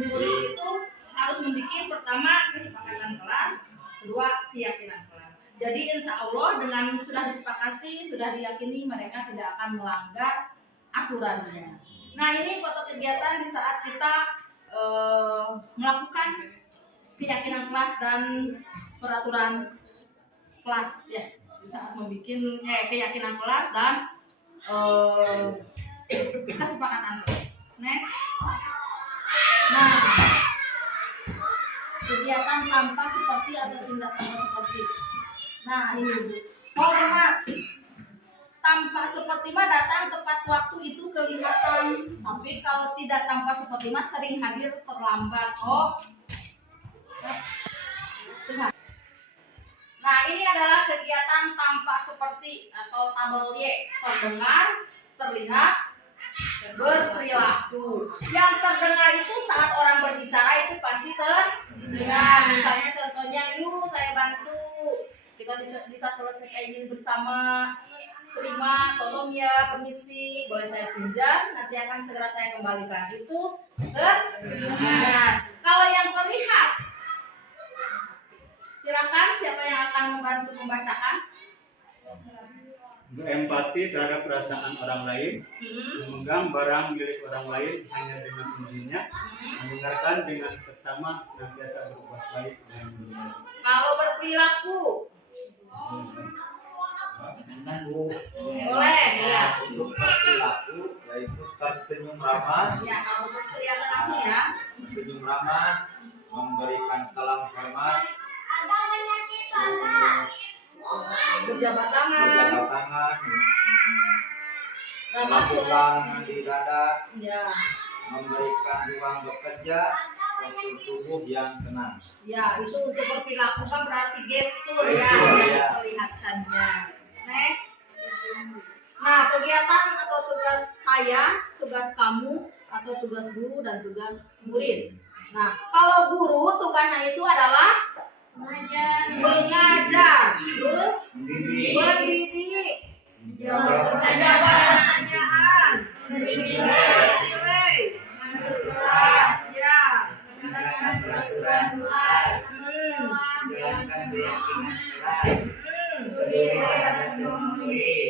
murid itu harus membuat pertama kesepakatan kelas, kedua keyakinan kelas. Jadi insya Allah dengan sudah disepakati, sudah diyakini mereka tidak akan melanggar aturannya. Nah ini foto kegiatan di saat kita melakukan keyakinan kelas dan peraturan kelas ya, di saat membuat keyakinan kelas dan kesepakatan kelas. Next. Nah, kegiatan tanpa seperti atau tindak tanpa seperti. Nah ini hormat. Tanpa seperti mah datang tepat waktu itu kelihatan, tapi kalau tidak tanpa seperti mah sering hadir terlambat. Oh, dengar. Nah ini adalah kegiatan tanpa seperti atau tabel Y, terdengar, terlihat, berperilaku. Yang terdengar itu saat orang berbicara itu pasti terdengar. Misalnya contohnya, yuk saya bantu, kita bisa selesaikan ini bersama. Terima, tolong ya, permisi, boleh saya pinjam, nanti akan segera saya kembalikan. Itu terdengar. Kalau yang terlihat, silakan siapa yang akan membantu membacakan? Empati terhadap perasaan orang lain, memegang barang milik orang lain hanya dengan izinnya, mendengarkan dengan seksama, senantiasa berbuat baik dan berbuat. Kalau berperilaku, boleh ya. Untuk perilaku yaitu tersenyum ramah, Ya kalau kelihatan langsung ya. tersenyum ramah, memberikan salam hormat, Berjabat tangan, berjabat tangan, ramah melakukan di dada, ya. memberikan ruang bekerja, postur tubuh yang tenang. Ya itu untuk berperilaku kan berarti gestur ya Gestur, yang ya. diperlihatkannya. Next. Nah kegiatan atau tugas saya, tugas kamu atau tugas guru dan tugas murid. Nah kalau guru tugasnya itu adalah mengajar, terus mendidik, menjawab pertanyaan, menilai, ya.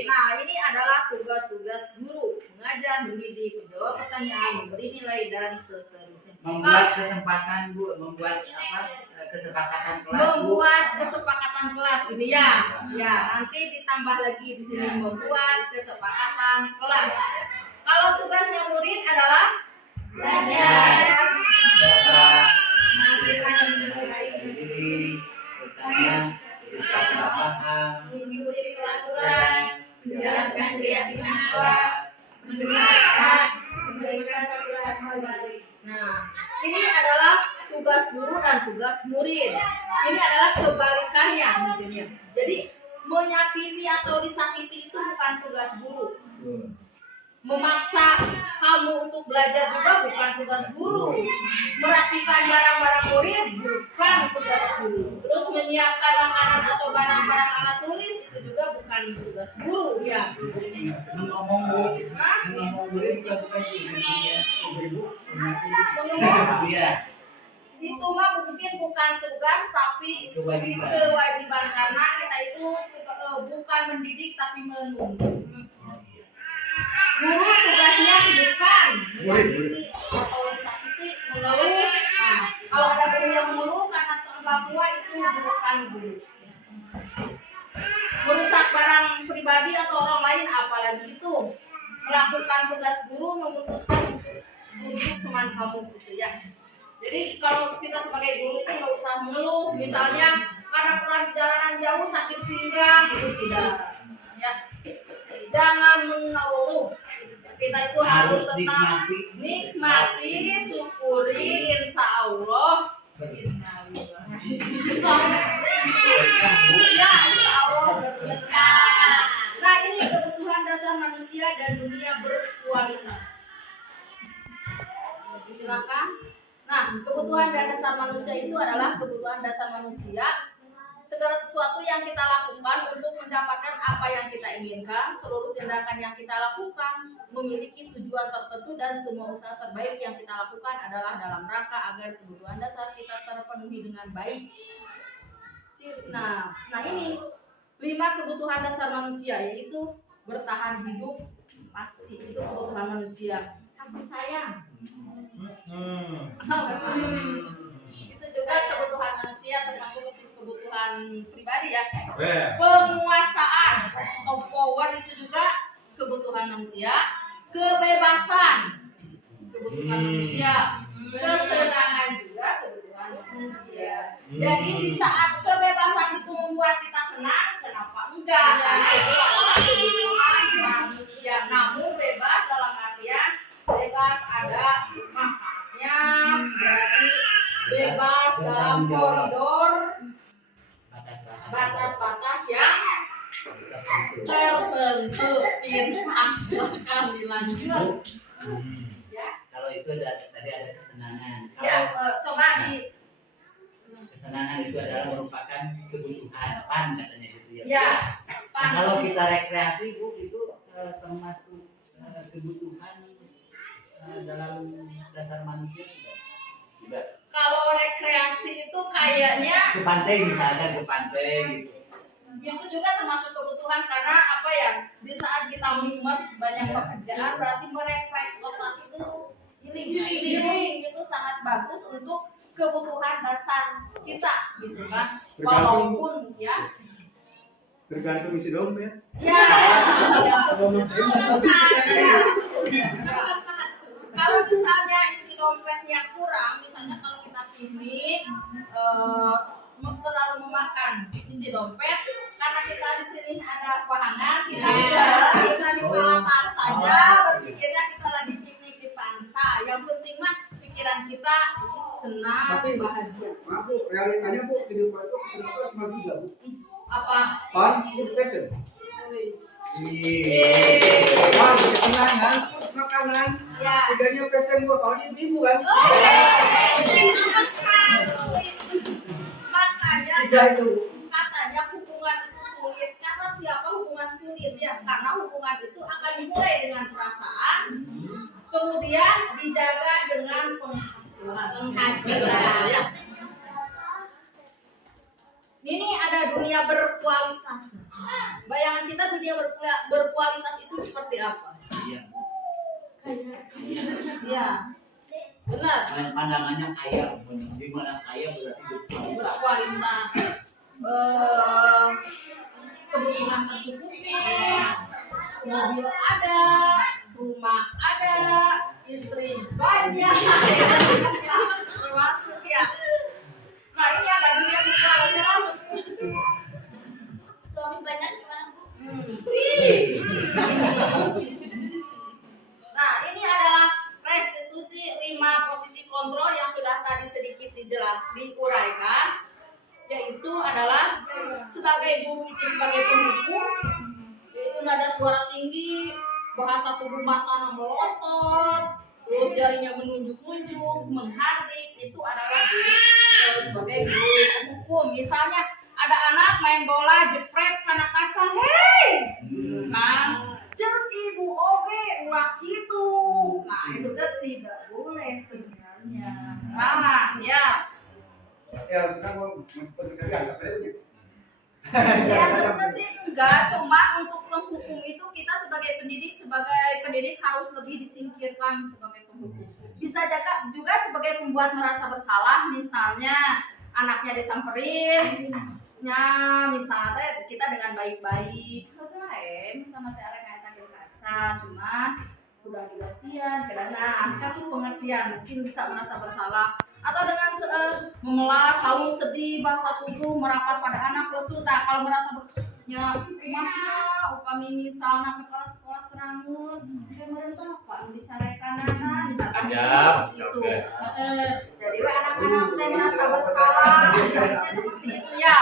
Nah ini adalah tugas-tugas guru, mengajar, mendidik, menjawab pertanyaan, memberi nilai dan seterusnya. Membuat kesempatan Bu, membuat kesepakatan kelas Bu. Membuat kesepakatan kelas ini ya, ya nanti ditambah lagi di sini membuat kesepakatan kelas. Kalau tugasnya murid adalah belajar, Diri, bertanya, kita paham, mengikuti peraturan, menjelaskan keyakinan kelas, mendengarkan, memberikan kelas kembali. Nah, ini adalah tugas guru dan tugas murid. Ini adalah kebalikannya mungkinnya. Jadi menyakiti atau disakiti itu bukan tugas guru. Memaksa kamu untuk belajar juga bukan tugas guru. Merapikan barang-barang murid bukan tugas guru. Terus menyiapkan makanan atau barang-barang alat tulis itu juga bukan tugas guru ya. ngomong Bu, Hah? ngomong murid bukan ibu, Menurut itu mah mungkin bukan tugas tapi kewajiban karena kita itu bukan mendidik tapi menuntut. Guru tugasnya bukan menyakiti atau disakiti, mengeluh. Nah, kalau ada guru yang mengeluh karena orang tua itu bukan guru. Merusak barang pribadi atau orang lain apalagi itu. Melakukan tugas guru memutuskan untuk teman kamu gitu ya. Jadi kalau kita sebagai guru itu nggak usah mengeluh, misalnya karena perjalanan jauh sakit pinggang itu tidak, ya. Jangan mengeluh. kita itu harus tetap nikmati. nikmati, syukuri, insya Allah. Ya, insya Allah berkah. Nah, ini kebutuhan dasar manusia dan dunia berkualitas. Silakan. Nah, kebutuhan dasar manusia itu adalah kebutuhan dasar manusia. Segala sesuatu yang kita lakukan untuk mendapatkan apa yang kita inginkan, seluruh tindakan yang kita lakukan memiliki tujuan tertentu dan semua usaha terbaik yang kita lakukan adalah dalam rangka agar kebutuhan dasar kita terpenuhi dengan baik. Nah ini 5 kebutuhan dasar manusia, yaitu bertahan hidup, pasti itu kebutuhan manusia. Kasih sayang. Itu juga kebutuhan manusia, termasuk kebutuhan pribadi ya. Penguasaan atau power itu juga kebutuhan manusia. Kebebasan kebutuhan manusia. Kesenangan juga kebutuhan manusia. Jadi di saat kebebasan itu membuat kita senang, kenapa enggak? Karena itu adalah kebutuhan manusia. Namun bebas dalam artian bebas ada manfaatnya, berarti bebas dalam koridor batas-batas yang tertentu. Silakan dilanjut. Ya. Kalau itu tadi ada kesenangan. Ya, coba di Kesenangan itu adalah merupakan kebutuhan katanya gitu ya. ya. Nah, kalau kita rekreasi Bu itu termasuk kebutuhan dalam dasar manusia juga. Kalau rekreasi itu kayaknya Ke pantai misalkan ke pantai gitu. itu juga termasuk kebutuhan, karena apa ya, di saat kita mumet banyak pekerjaan berarti merefresh otak itu healing itu sangat bagus untuk kebutuhan dasar kita gitu kan. Walaupun ya Tergantung isi dompet. ya kalau misalnya isi dompetnya kurang, misalnya kalau kita piknik terlalu memakan isi dompet, karena kita di sini ada wahangan, kita di Palakar saja berpikirnya kita lagi piknik di pantai. Yang penting mah pikiran kita senang, bahagia. Maaf Bu, realitanya Bu, kehidupan itu kesenangan cuma 3 Bu. Apa? Fun, food, passion. Yeay. Fun, kesenangan, food, makanan. Ya. Tiganya passion Bu, apalagi ibu kan. Makanya 3 itu. katanya hubungan itu sulit. Kata siapa hubungan sulit ya? Karena hubungan itu akan dimulai dengan perasaan, kemudian dijaga dengan penghasilan. Ya. Ini ada dunia berkualitas. Bayangan kita dunia berkualitas itu seperti apa? Iya. Iya. Benar. Pandangannya kaya, di mana kaya berarti Berkualitas. Kebutuhan tercukupi, mobil ada, rumah ada, istri banyak, termasuk ya. Nah ini ada dunia berkualitas. Suami banyak gimana Bu? Nah ini adalah restitusi 5 posisi kontrol yang sudah tadi sedikit diuraikan, yaitu adalah sebagai guru itu sebagai pendukung, yaitu nada suara tinggi, bahasa tubuh mata melotot, terus jarinya menunjuk-nunjuk, menghardik, itu adalah guru sebagai guru penghukum. Misalnya ada anak main bola jepret karena kaca, hei, kan? Cek ibu oke ulah gitu. Nah itu kan tidak boleh sebenarnya, salah ya. Berarti harusnya mau seperti tadi agak keren. Ya tentu sih enggak, cuma untuk penghukum itu kita sebagai pendidik harus lebih disingkirkan sebagai penghukum. Bisa juga sebagai pembuat merasa bersalah, misalnya anaknya disamperin, misalnya kita dengan baik-baik, misalnya arek kayak kaca, cuma udah digantian, karena kasih pengertian, mungkin bisa merasa bersalah. Atau dengan memelas, halu, sedih, bahasa tubuh merapat pada anak lesu. Nah, kalau merasa bernya, mah upami misalnya kepala sekolah terangun, kayak mereka bicara kanan, misalkan Ajab, itu. oke. Jadi anak-anak teh merasa bersalah, seperti itu ya.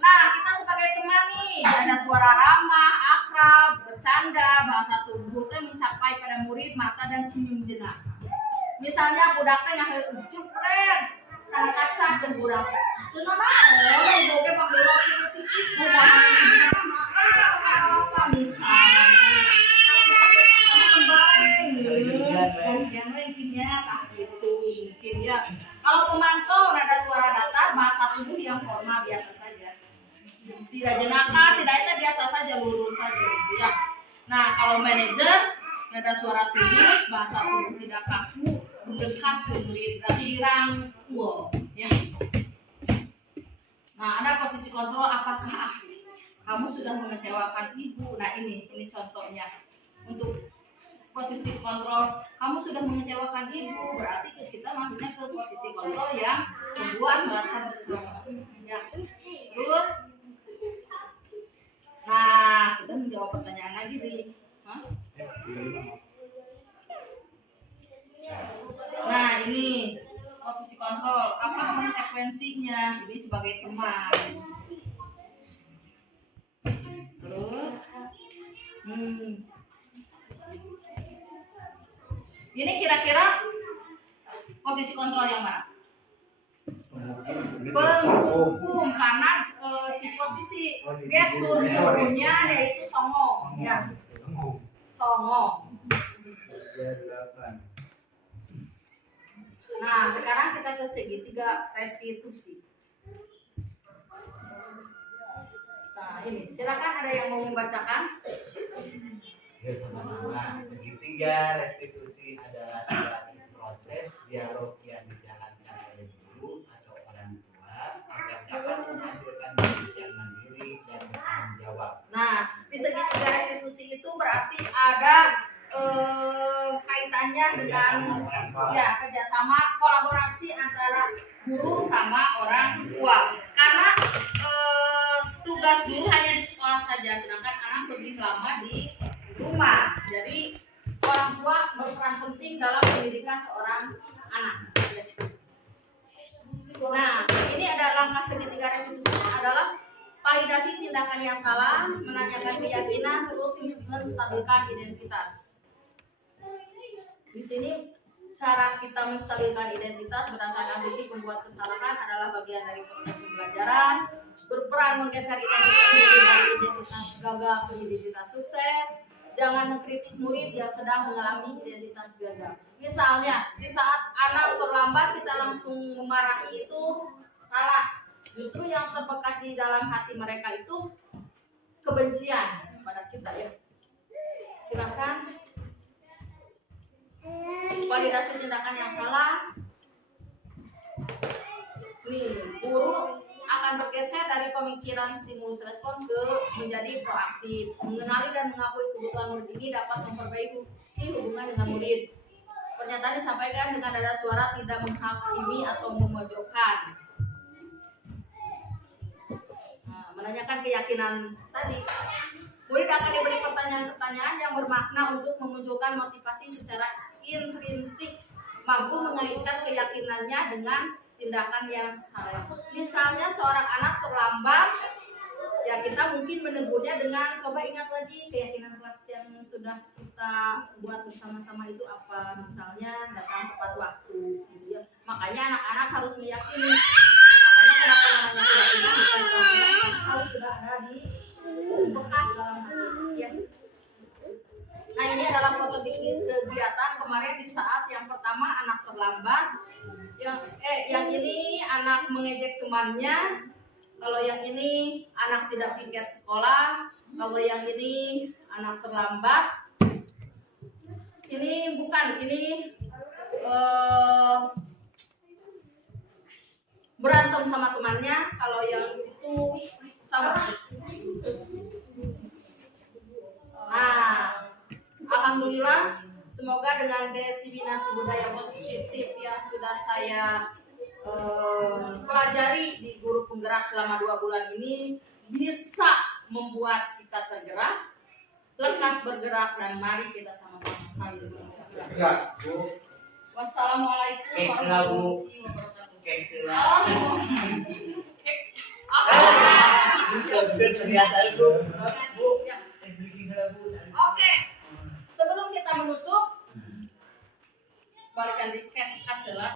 Nah, kita sebagai teman nih, ada suara ramah, akrab, bercanda, bahasa tubuh teh mencapai pada murid mata dan senyum jenak. Misalnya budak teh ngaheur ucup keren, karena kaca jeung budak. Teu naon, boge paheula titik apa misalnya. Yang lainnya itu mungkin ya. Kalau pemantau nada suara datar, bahasa tubuh yang formal biasa saja. Tidak jenaka, tidak itu biasa saja, lurus saja ya. Nah, kalau manajer nada suara tulus, bahasa tubuh tidak kaku, mendekat ke murid, berarti dirangkul ya. Nah, ada posisi kontrol, apakah kamu sudah mengecewakan ibu? Nah, ini contohnya. Untuk posisi kontrol, kamu sudah mengecewakan ibu, berarti kita maksudnya ke posisi kontrol yang membuat merasa bersalah. Ya. Terus, nah kita menjawab pertanyaan lagi nih. Nah ini posisi kontrol, apa konsekuensinya? Ini sebagai teman. Terus, ini kira-kira posisi kontrol yang mana? Penghukum, karena si posisi gestur tubuhnya yaitu songong, ya. Songong. Nah, sekarang kita ke segitiga restitusi. Nah, ini silakan ada yang mau membacakan. Segitiga restitusi adalah suatu proses dialog yang dijalankan oleh guru atau orang tua agar dapat menghasilkan didik yang mandiri dan bertanggung jawab. Nah, di segitiga restitusi itu berarti ada kaitannya dengan ya kerjasama, kolaborasi antara guru sama orang tua. Karena tugas guru hanya di sekolah saja, sedangkan anak lebih lama di rumah. Jadi orang tua berperan penting dalam pendidikan seorang anak. Nah, ini ada langkah segitiga restitusi adalah validasi tindakan yang salah, menanyakan keyakinan, terus menstabilkan identitas. Di sini cara kita menstabilkan identitas berdasarkan visi pembuat kesalahan adalah bagian dari proses pembelajaran, berperan menggeser identitas dari identitas gagal ke identitas sukses. Jangan mengkritik murid yang sedang mengalami identitas gagal. Misalnya, di saat anak terlambat kita langsung memarahi itu salah. Justru yang terbekas di dalam hati mereka itu kebencian pada kita ya. Silakan. Validasi tindakan yang salah. Nih, guru akan bergeser dari pemikiran stimulus respon ke menjadi proaktif. Mengenali dan mengakui kebutuhan murid ini dapat memperbaiki hubungan dengan murid. Pernyataan disampaikan dengan nada suara tidak menghakimi atau memojokkan. Nah, menanyakan keyakinan tadi. Murid akan diberi pertanyaan-pertanyaan yang bermakna untuk memunculkan motivasi secara intrinsik, mampu mengaitkan keyakinannya dengan tindakan yang salah. Misalnya seorang anak terlambat, ya kita mungkin menegurnya dengan coba ingat lagi keyakinan kelas yang sudah kita buat bersama-sama itu apa. Misalnya datang tepat waktu, gitu ya. Makanya anak-anak harus meyakini. Makanya kenapa namanya keyakinan bukan keyakinan, harus sudah ada di bekas dalam hati. Ya. Nah ini adalah foto kegiatan kemarin di saat yang pertama anak terlambat. Yang ini anak mengejek temannya, kalau yang ini anak tidak piket sekolah, kalau yang ini anak terlambat. Ini bukan, ini berantem sama temannya, kalau yang itu sama. Nah, alhamdulillah. Semoga dengan diseminasi budaya positif yang sudah saya pelajari di guru penggerak selama 2 bulan ini bisa membuat kita tergerak, lekas bergerak, dan mari kita sama-sama Enggak, Bu. Wassalamualaikum Enggak, Bu. warahmatullahi wabarakatuh. Enggak. Oh. Ternyata itu, Bu. Bu. Oke. Sebelum kita menutup, balikan di adalah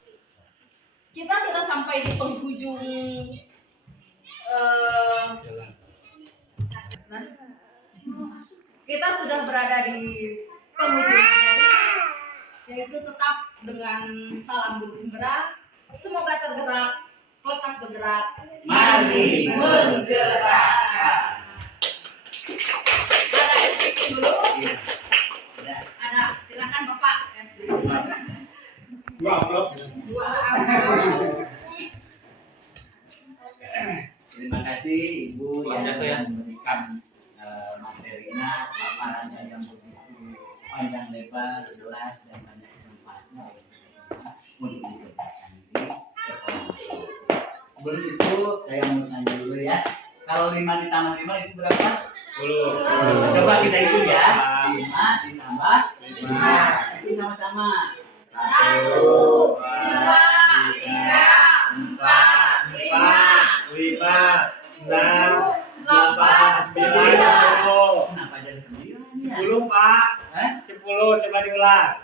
kita sudah sampai di penghujung kita sudah berada di penghujung materi, yaitu tetap dengan salam bergerak, semoga tergerak, lekas bergerak, Mari menggerak. Ada SPP dulu? Ada, silakan Bapak. Dua amplop. Terima kasih Ibu yang telah memberikan materinya, paparannya yang begitu panjang lebar, jelas dan banyak manfaatnya untuk dikerjakan di sekolah. Sebelum itu saya mau tanya dulu ya, kalau 5 ditambah 5 itu berapa? 10. Coba kita hitung ya. 5 ditambah 5. Itu sama-sama. 1, 2, 3, 4, 5, 6, 8, 9, 10. Kenapa jadi 9 ya? 10 Pak. 10 coba diulang.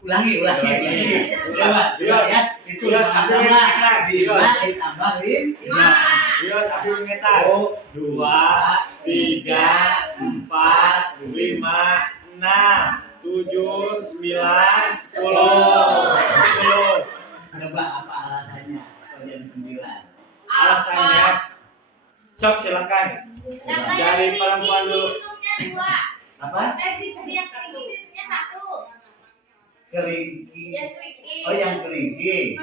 Ulangi. Coba ya. Itu Iya, sama-sama. iya. 5 ditambah 5. Yo, ambil meter. 2, 3, 4, 5, 6, 7, 9, 10. Coba apa alasannya? Kok jadi 9? Alasannya sok silakan. Dari perempuan dulu. Dua. Apa? Yang kelingkingnya 1. Kelingking. Yang kelingking. Oh, yang kelingking.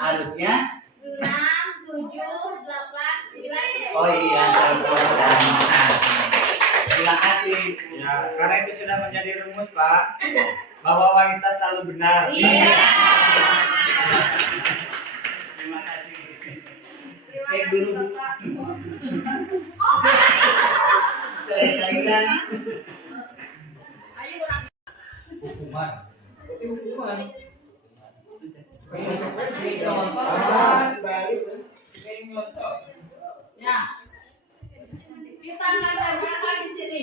Harusnya 6, 7, 8, 9. oh iya, terprogram. Terima kasih. Ya, karena itu sudah menjadi rumus, Pak. Bahwa wanita selalu benar. Iya. Terima kasih. Terima Cek kasih dulu. Bapak. Cairan. Ayo orang Hukuman. ya. Kita akan kerjakan di sini.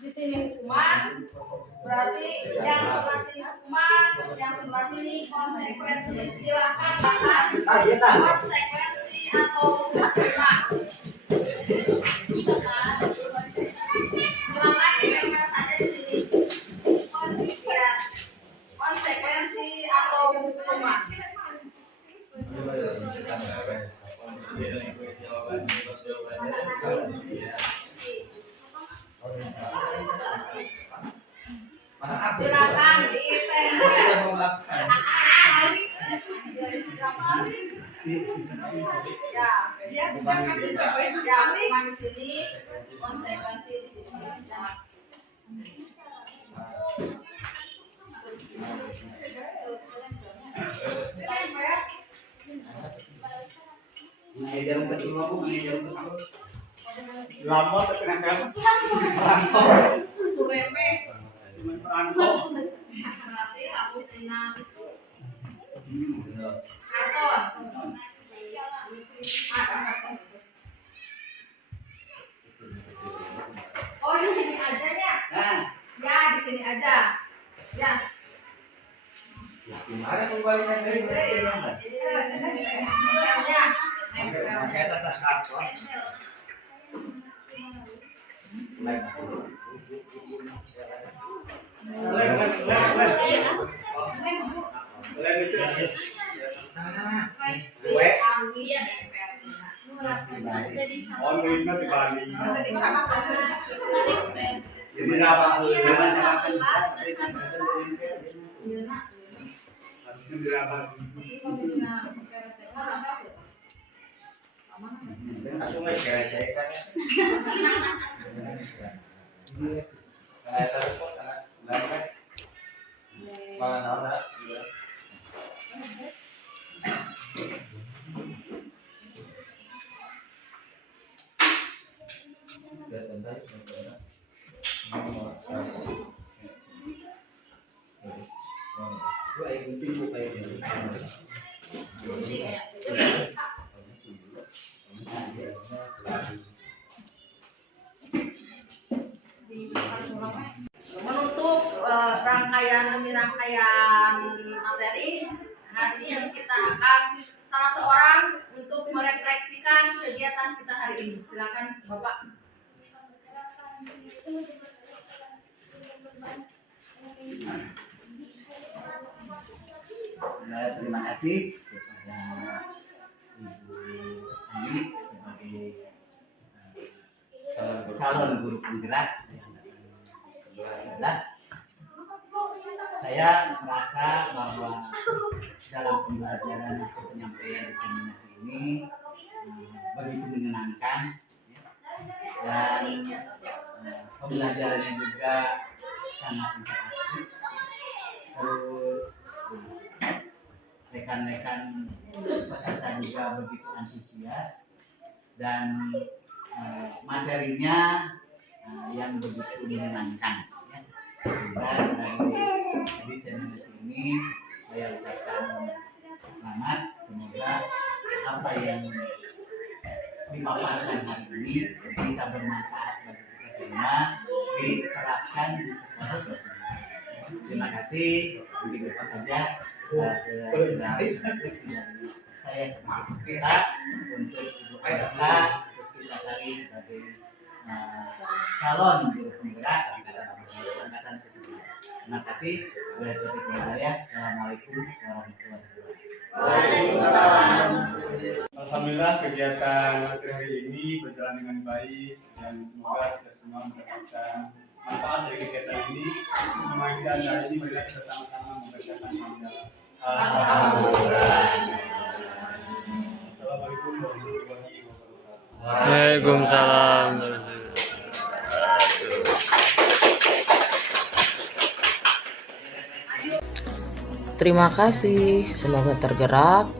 Di sini hukuman. Berarti yang sebelah sini hukuman, yang sebelah sini konsekuensi. Silakan konsekuensi atau hukuman. Silakan ditempel saja di sini. Ya, konsekuensi atau hukuman. Silakan ditempel. Ya, dia bukan kasih poin ya, hukuman di sini, konsekuensi di sini. Ya. Nah, jarum kedua Bu, ini jarum kedua. Lama tapi nempel. Remeh. Cuman perangkok. Berarti aku tenang itu karton. Oh, di sini aja ya? Nah, Ya, di sini aja. Ya. Ada kembalikan dari Ya. pakai atas karton. Oh, nulisnya di Bali. jadi apa? Jangan samakan. Harusnya dirabah. Langsung aja geresekan ya. Kayak telepon sangat lambat. Mana ada? penting buka jadi. Menutup rangkaian demi rangkaian materi, hari ini kita akan salah seorang untuk merefleksikan kegiatan kita hari ini. Silakan Bapak. Terima kasih kepada Ibu Andi sebagai calon guru penggerak yang kedua. Saya merasa bahwa dalam pembelajaran atau penyampaian diseminasi ini begitu menyenangkan, ya. Dan pembelajarannya juga sangat interaktif. Terus rekan-rekan peserta juga begitu antusias dan materinya yang begitu menyenangkan, ya. Dan dari seminar ini saya ucapkan selamat, semoga apa yang dipaparkan hari ini bisa bermanfaat bagi kita semua, diterapkan di sekolah. Terima kasih, begitu saja. Saya kita untuk Ibu Aida Puspitasari sebagai calon guru penggerak angkatan ke-11. Terima kasih. Assalamualaikum warahmatullahi wabarakatuh. Alhamdulillah kegiatan materi hari ini berjalan dengan baik dan semoga kita semua mendapatkan manfaat dari kegiatan ini. Semua yang kita ajar ini marilah kita sama-sama membacakan hamdalah. Assalamualaikum warahmatullahi wabarakatuh. Waalaikumsalam. Terima kasih, semoga tergerak,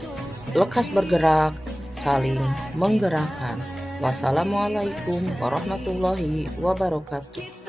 lekas bergerak, saling menggerakkan. Wassalamualaikum warahmatullahi wabarakatuh.